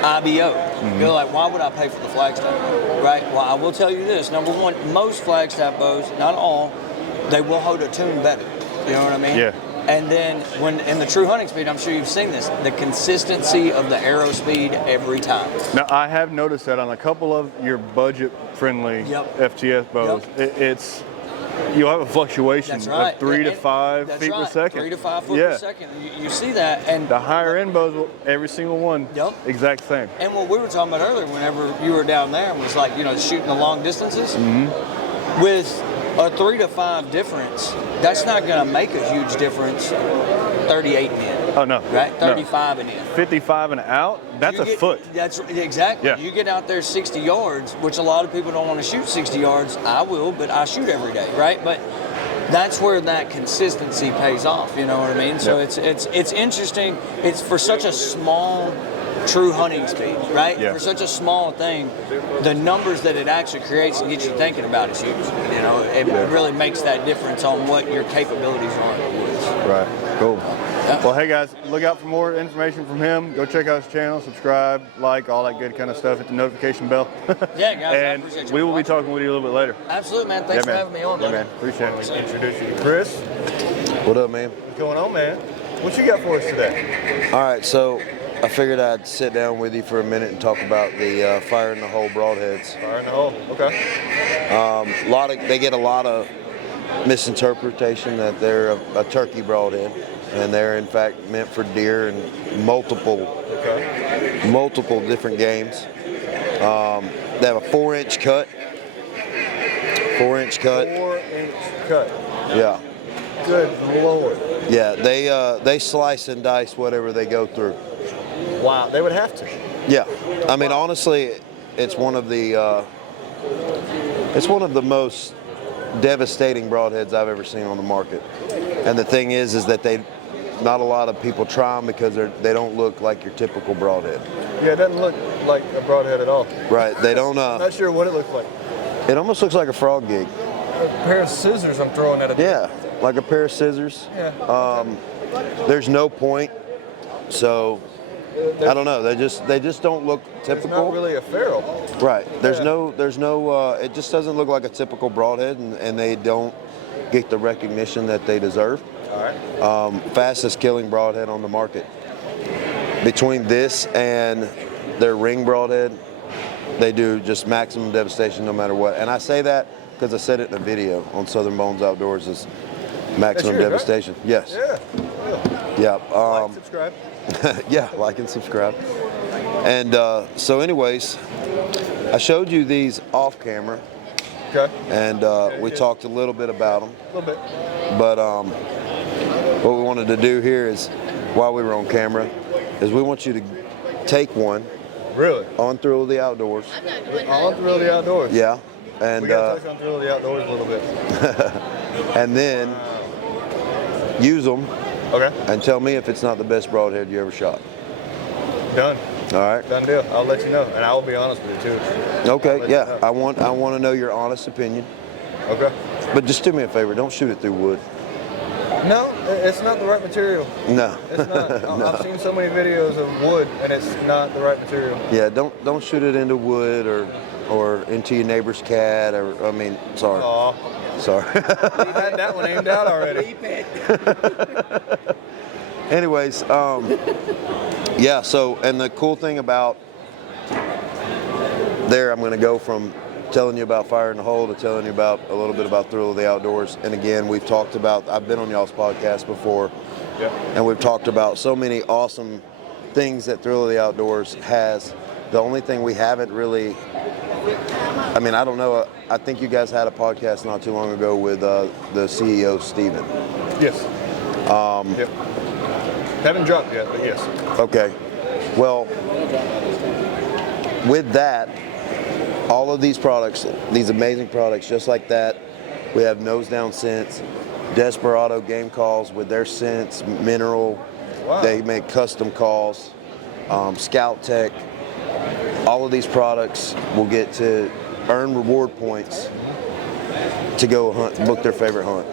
IBO, you're like, why would I pay for the Flagstaff bow, right? Well, I will tell you this. Number one, most Flagstaff bows, not all, they will hold a tune better. You know what I mean? Yeah. And then when in the true hunting speed, I'm sure you've seen this, the consistency of the arrow speed every time. Now, I have noticed that on a couple of your budget-friendly FTS bows, it's you'll have a fluctuation of 3 to 5 feet per second. 3 to 5 foot per second. You see that, and the higher end bows, every single one, exact same. And what we were talking about earlier, whenever you were down there, was like, you know, shooting the long distances. With a 3 to 5 difference, that's not going to make a huge difference. 38 and in. Oh no! Right, 35 and in. 55 and out. That's a foot. That's exactly. Yeah. You get out there 60 yards, which a lot of people don't want to shoot 60 yards. I will, but I shoot every day, right? But that's where that consistency pays off. You know what I mean? So it's interesting. It's for such a small true hunting speed, right? For such a small thing, the numbers that it actually creates and gets you thinking about is huge. You know, it really makes that difference on what your capabilities are in the woods. Right. Cool. Well, hey guys, look out for more information from him. Go check out his channel, subscribe, like, all that good kind of stuff. Hit the notification bell. Yeah, guys. And we will be talking with you a little bit later. Absolutely, man. Thanks for having me on, man. Appreciate it. Introduce you to Chris. What up, man? What's going on, man? What you got for us today? All right, so I figured I'd sit down with you for a minute and talk about the fire in the hole broadheads. Fire in the hole. Okay. They get a lot of misinterpretation that they're a turkey broadhead, and they're in fact meant for deer and multiple different games. They have a 4-inch cut. 4-inch cut. 4-inch cut. Yeah. Good Lord. Yeah, they slice and dice whatever they go through. Wow, they would have to. Yeah, I mean honestly, it's one of the most devastating broadheads I've ever seen on the market. And the thing is that not a lot of people try them because they don't look like your typical broadhead. Yeah, it doesn't look like a broadhead at all. Right, they don't. I'm not sure what it looks like. It almost looks like a frog gig. A pair of scissors I'm throwing at it. Yeah, like a pair of scissors. Yeah. There's no point, so I don't know. They just don't look typical. It's not really a ferrule. Right. There's no. It just doesn't look like a typical broadhead, and they don't get the recognition that they deserve. All right. Fastest killing broadhead on the market. Between this and their ring broadhead, they do just maximum devastation no matter what. And I say that because I said it in a video on Southern Bones Outdoors is maximum devastation. Right? Yes. Yeah. Like, subscribe. Yeah, like and subscribe. And so anyways, I showed you these off camera. Okay. And we talked a little bit about them. A little bit. But what we wanted to do here is, while we were on camera, is we want you to take one. Really? On Thrill of the Outdoors. On Thrill of the Outdoors? Yeah. And we got to touch on Thrill of the Outdoors a little bit. And then use them. Okay. And tell me if it's not the best broadhead you ever shot. Done. All right. Done deal. I'll let you know, and I will be honest with you too. Okay. Yeah. I want to know your honest opinion. Okay. But just do me a favor. Don't shoot it through wood. No, it's not the right material. No. It's not. I've seen so many videos of wood, and it's not the right material. Yeah, don't shoot it into wood or into your neighbor's cat, or, I mean, sorry. Aw. Sorry. We had that one aimed out already. Anyways, yeah, so, and the cool thing about there, I'm going to go from telling you about Fire in the Hole to telling you about a little bit about Thrill of the Outdoors. And again, we've talked about, I've been on y'all's podcast before, and we've talked about so many awesome things that Thrill of the Outdoors has. The only thing we haven't really, I mean, I don't know, I think you guys had a podcast not too long ago with the CEO, Steven. Yes. Yep. Haven't dropped yet, but yes. Okay. Well, with that, all of these products, these amazing products, just like that, we have nose down scents, Desperado game calls with their scents, mineral. Wow. They make custom calls, Scout Tech. All of these products will get to earn reward points to go hunt, book their favorite hunt.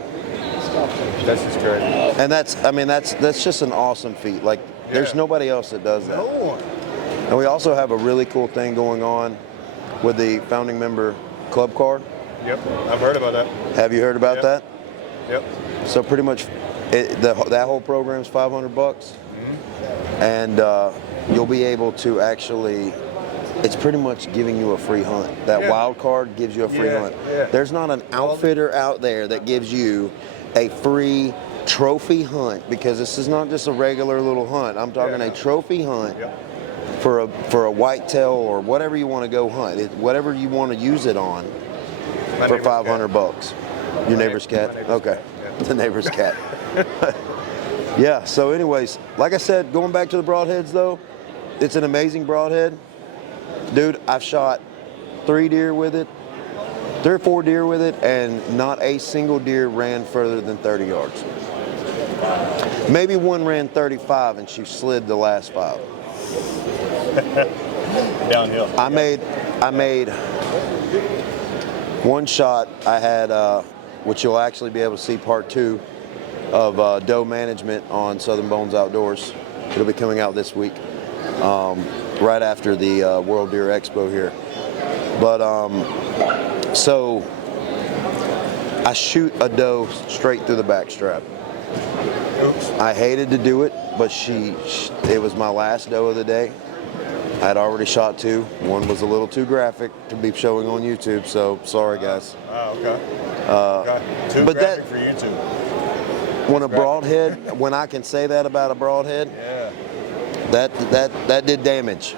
That's just great. And that's just an awesome feat. Like, there's nobody else that does that. No one. And we also have a really cool thing going on with the founding member club card. Yep, I've heard about that. Have you heard about that? Yep. So pretty much, that whole program is $500, and you'll be able to actually. It's pretty much giving you a free hunt. That wild card gives you a free hunt. Yeah. There's not an outfitter out there that gives you a free trophy hunt, because this is not just a regular little hunt. I'm talking a trophy hunt for a whitetail or whatever you want to go hunt. Whatever you want to use it on for $500. Your neighbor's cat? Okay. The neighbor's cat. Yeah, so anyways, like I said, going back to the broadheads though, it's an amazing broadhead. Dude, I've shot 3 or 4 deer with it, and not a single deer ran further than 30 yards. Maybe one ran 35 and she slid the last 5. Downhill. I made one shot. I had, which you'll actually be able to see part 2 of doe management on Southern Bones Outdoors. It'll be coming out this week, right after the World Deer Expo here. But so I shoot a doe straight through the back strap. Oops. I hated to do it, but it was my last doe of the day. I had already shot 2. One was a little too graphic to be showing on YouTube, so sorry guys. Oh, okay. Too but graphic for YouTube. When a broadhead, when I can say that about a broadhead, that did damage.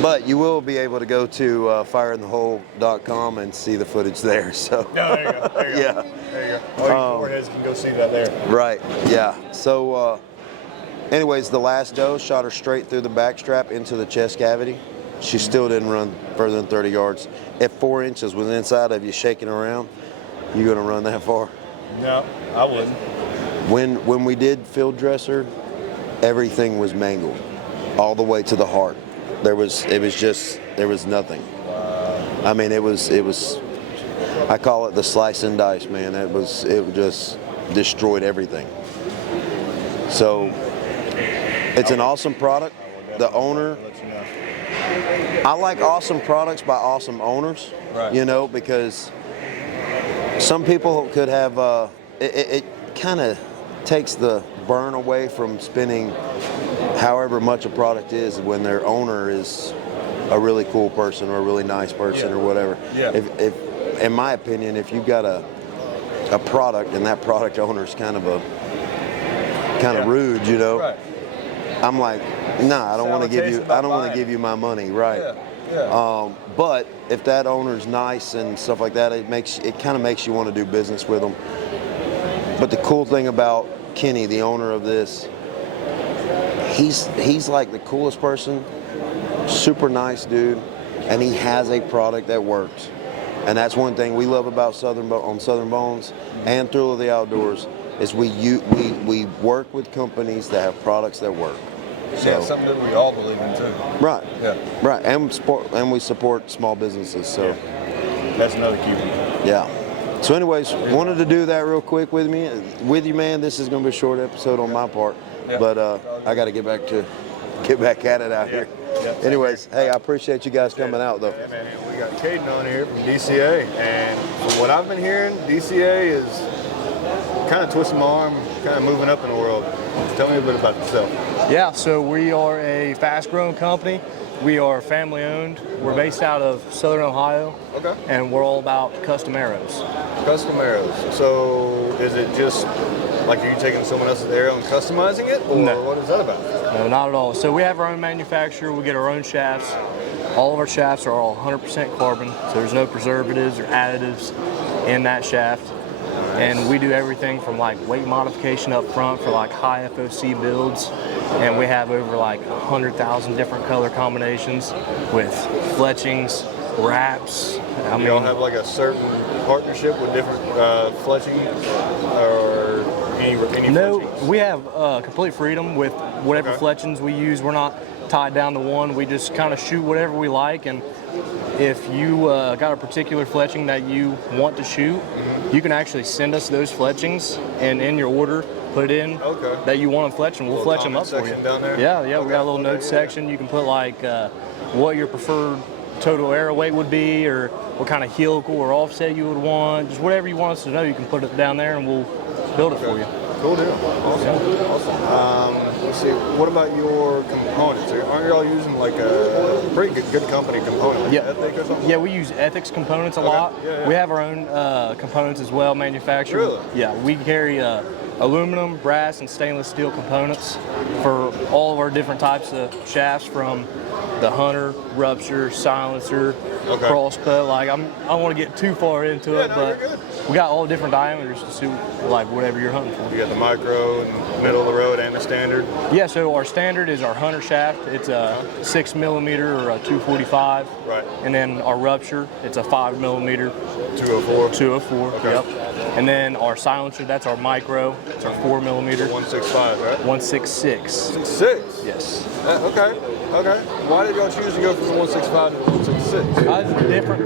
But you will be able to go to fireinthehole.com and see the footage there. So. No, there you go. There you go. Yeah. There you go. All you foreheads can go see that there. Right. Yeah. So, anyways, the last doe shot her straight through the back strap into the chest cavity. She still didn't run further than 30 yards. If 4 inches was inside of you shaking around, you gonna run that far? No, I wouldn't. When we did field dress her, everything was mangled, all the way to the heart. There was nothing. I mean, it was. I call it the slice and dice, man. It just destroyed everything. So it's an awesome product. The owner. I like awesome products by awesome owners. Right. You know, because some people could have. It kind of takes the burn away from spending however much a product is when their owner is a really cool person or a really nice person or whatever. Yeah. If in my opinion, if you've got a product and that product owner is kind of rude, you know, Right. I'm like, nah, I don't want to give you my money, right? Yeah. But if that owner's nice and stuff like that, it kind of makes you want to do business with them. But the cool thing about Kenny, the owner of this, he's like the coolest person, super nice dude, and he has a product that works. And that's one thing we love about Southern Bones and Thrill of the Outdoors is we work with companies that have products that work. So, Yeah, something that we all believe in too. Right. Yeah. Right. And we support small businesses. So That's another key one. yeah. So anyways, wanted to do that real quick with you, man. This is going to be a short episode on my part, but I got to get back at it out here. Anyways, hey, I appreciate you guys coming out, though. Yeah, man. We got Caden on here from DCA, and from what I've been hearing, DCA is kind of twisting my arm, kind of moving up in the world. Tell me a bit about yourself. Yeah, so we are a fast-growing company. We are family-owned. We're based out of Southern Ohio, and we're all about custom arrows. Custom arrows. So is it just like are you taking someone else's arrow and customizing it, or what is that about? No, not at all. So we have our own manufacturer. We get our own shafts. All of our shafts are all 100% carbon, so there's no preservatives or additives in that shaft. And we do everything from like weight modification up front for like high FOC builds. And we have over like 100,000 different color combinations with fletchings, wraps. I mean, you all have like a certain partnership with different fletching or any No, fletchings? we have complete freedom with whatever fletchings we use. We're not tied down to one. We just kind of shoot whatever we like. And if you got a particular fletching that you want to shoot, you can actually send us those fletchings and in your order put in that you want to fletch, and we'll fletch them up for you. Down there? Yeah, we got a little note section. You can put like what your preferred total arrow weight would be, or what kind of helical or offset you would want. Just whatever you want us to know, you can put it down there and we'll build it for you. Cool deal. Awesome. Let's see. What about your components? Aren't you all using like a pretty good company component? Like Ethic or something? Yeah, we use Ethics components a lot. We have our own components as well, manufactured. Really? Yeah, we carry aluminum, brass, and stainless steel components for all of our different types of shafts, from the Hunter, Rupture, Silencer, Crossbow. Like I don't want to get too far into it, but we got all different diameters to suit like whatever you're hunting for. You got the micro, and middle of the road, and the standard. Yeah, so our standard is our Hunter shaft. It's a 6mm or a 245. Right. And then our Rupture, it's a 5mm. 204. 204. Yep. And then our Silencer, that's our micro. It's our 4mm. 165, right? 166. 166? Yes. Okay. Why did y'all choose to go from the 165 to the 166? It's different.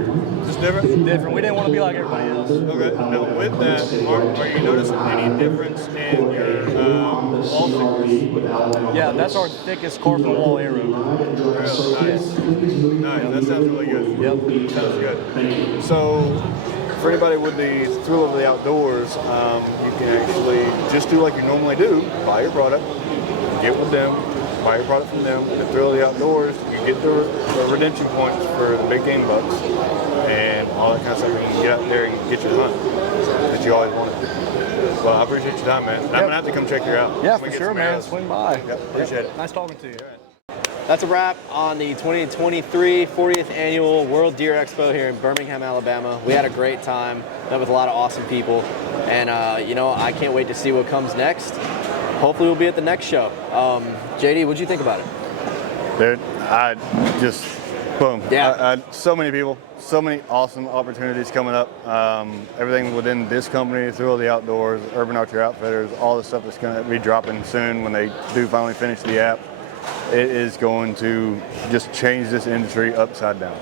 Just different? Different. We didn't want to be like everybody else. Okay. Now with that, are you noticing any difference in your ball thickness? Yeah, that's our thickest carbon wall arrow. Nice. That sounds really good. Yep. Sounds good. So, for anybody with the thrill of the outdoors, you can actually just do like you normally do, buy your product, get with them, buy your product from them, the thrill of the outdoors, you get the redemption points for the big game bucks, and all that kind of stuff. You can get out there and get your hunt that you always wanted. Well, I appreciate your time, man. I'm going to have to come check you out. Yeah, for sure, man. Swing by. Yep, appreciate it. Nice talking to you. That's a wrap on the 2023 40th Annual World Deer Expo here in Birmingham, Alabama. We had a great time, met with a lot of awesome people, and I can't wait to see what comes next. Hopefully we'll be at the next show. JD, what'd you think about it? Dude, I just, boom. Yeah. So many people, so many awesome opportunities coming up. Everything within this company, Thrill of the Outdoors, Urban Archery Outfitters, all the stuff that's going to be dropping soon when they do finally finish the app. It is going to just change this industry upside down.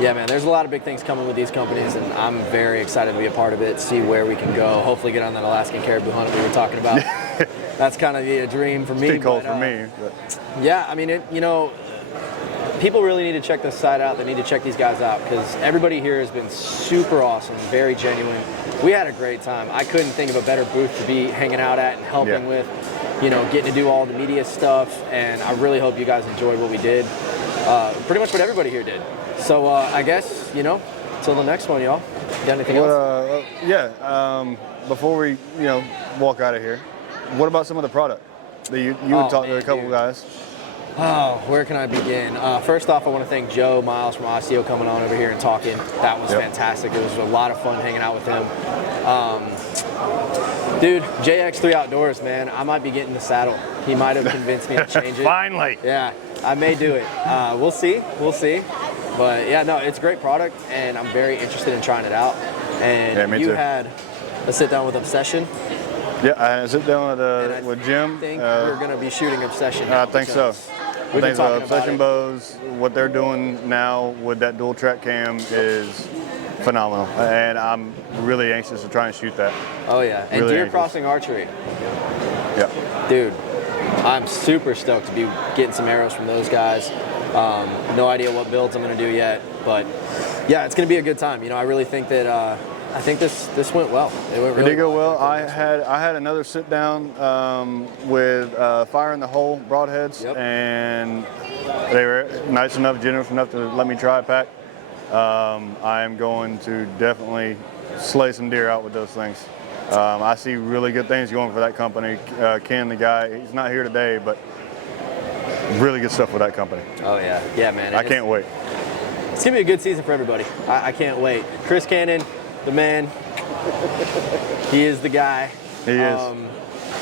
Yeah, man, there's a lot of big things coming with these companies, and I'm very excited to be a part of it, see where we can go, hopefully get on that Alaskan caribou hunt we were talking about. That's kind of a dream for me. It's too cold for me. But. Yeah, I mean, people really need to check this site out. They need to check these guys out, because everybody here has been super awesome, very genuine. We had a great time. I couldn't think of a better booth to be hanging out at and helping with. Getting to do all the media stuff, and I really hope you guys enjoyed what we did. Pretty much what everybody here did. So I guess, till the next one, y'all. Got anything else? Before we, walk out of here, what about some of the product that you would talk to a couple guys? Oh, where can I begin? First off, I want to thank Joe Miles from Osseo coming on over here and talking. That was fantastic. It was a lot of fun hanging out with him. Dude, JX3 Outdoors, man, I might be getting the saddle. He might have convinced me to change it. Finally. Yeah, I may do it. We'll see. But yeah, no, it's a great product, and I'm very interested in trying it out. And you had a sit down with Obsession. Yeah, I sit down with Jim. I think we're going to be shooting Obsession. I think so. We've been talking Obsession about bows, what they're doing now with that dual track cam is phenomenal, and I'm really anxious to try and shoot that. Oh yeah, and Really deer anxious. crossing archery. Yeah. Dude, I'm super stoked to be getting some arrows from those guys. No idea what builds I'm going to do yet, but yeah, it's going to be a good time. I really think that I think this went well. It did go well. I had another sit down with Fire in the Hole broadheads, and they were nice enough, generous enough to let me try a pack. I am going to definitely slay some deer out with those things. I see really good things going for that company. Ken, the guy, he's not here today, but really good stuff with that company. Oh yeah, man. I can't wait. It's gonna be a good season for everybody. I can't wait. Chris Cannon, the man. He is the guy. He is.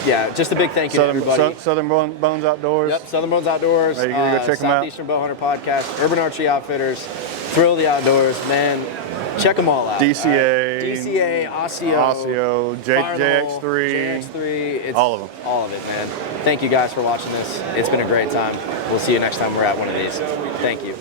Yeah, just a big thank you to everybody. Southern Bones Outdoors. Yep, Southern Bones Outdoors. There you go check them out. SouthEastrn Bow Hunter Podcast, Urban Archery Outfitters, Thrill the Outdoors. Man, check them all out. DCA, Osseo, JX3, it's all of them. All of it, man. Thank you guys for watching this. It's been a great time. We'll see you next time we're at one of these. Thank you.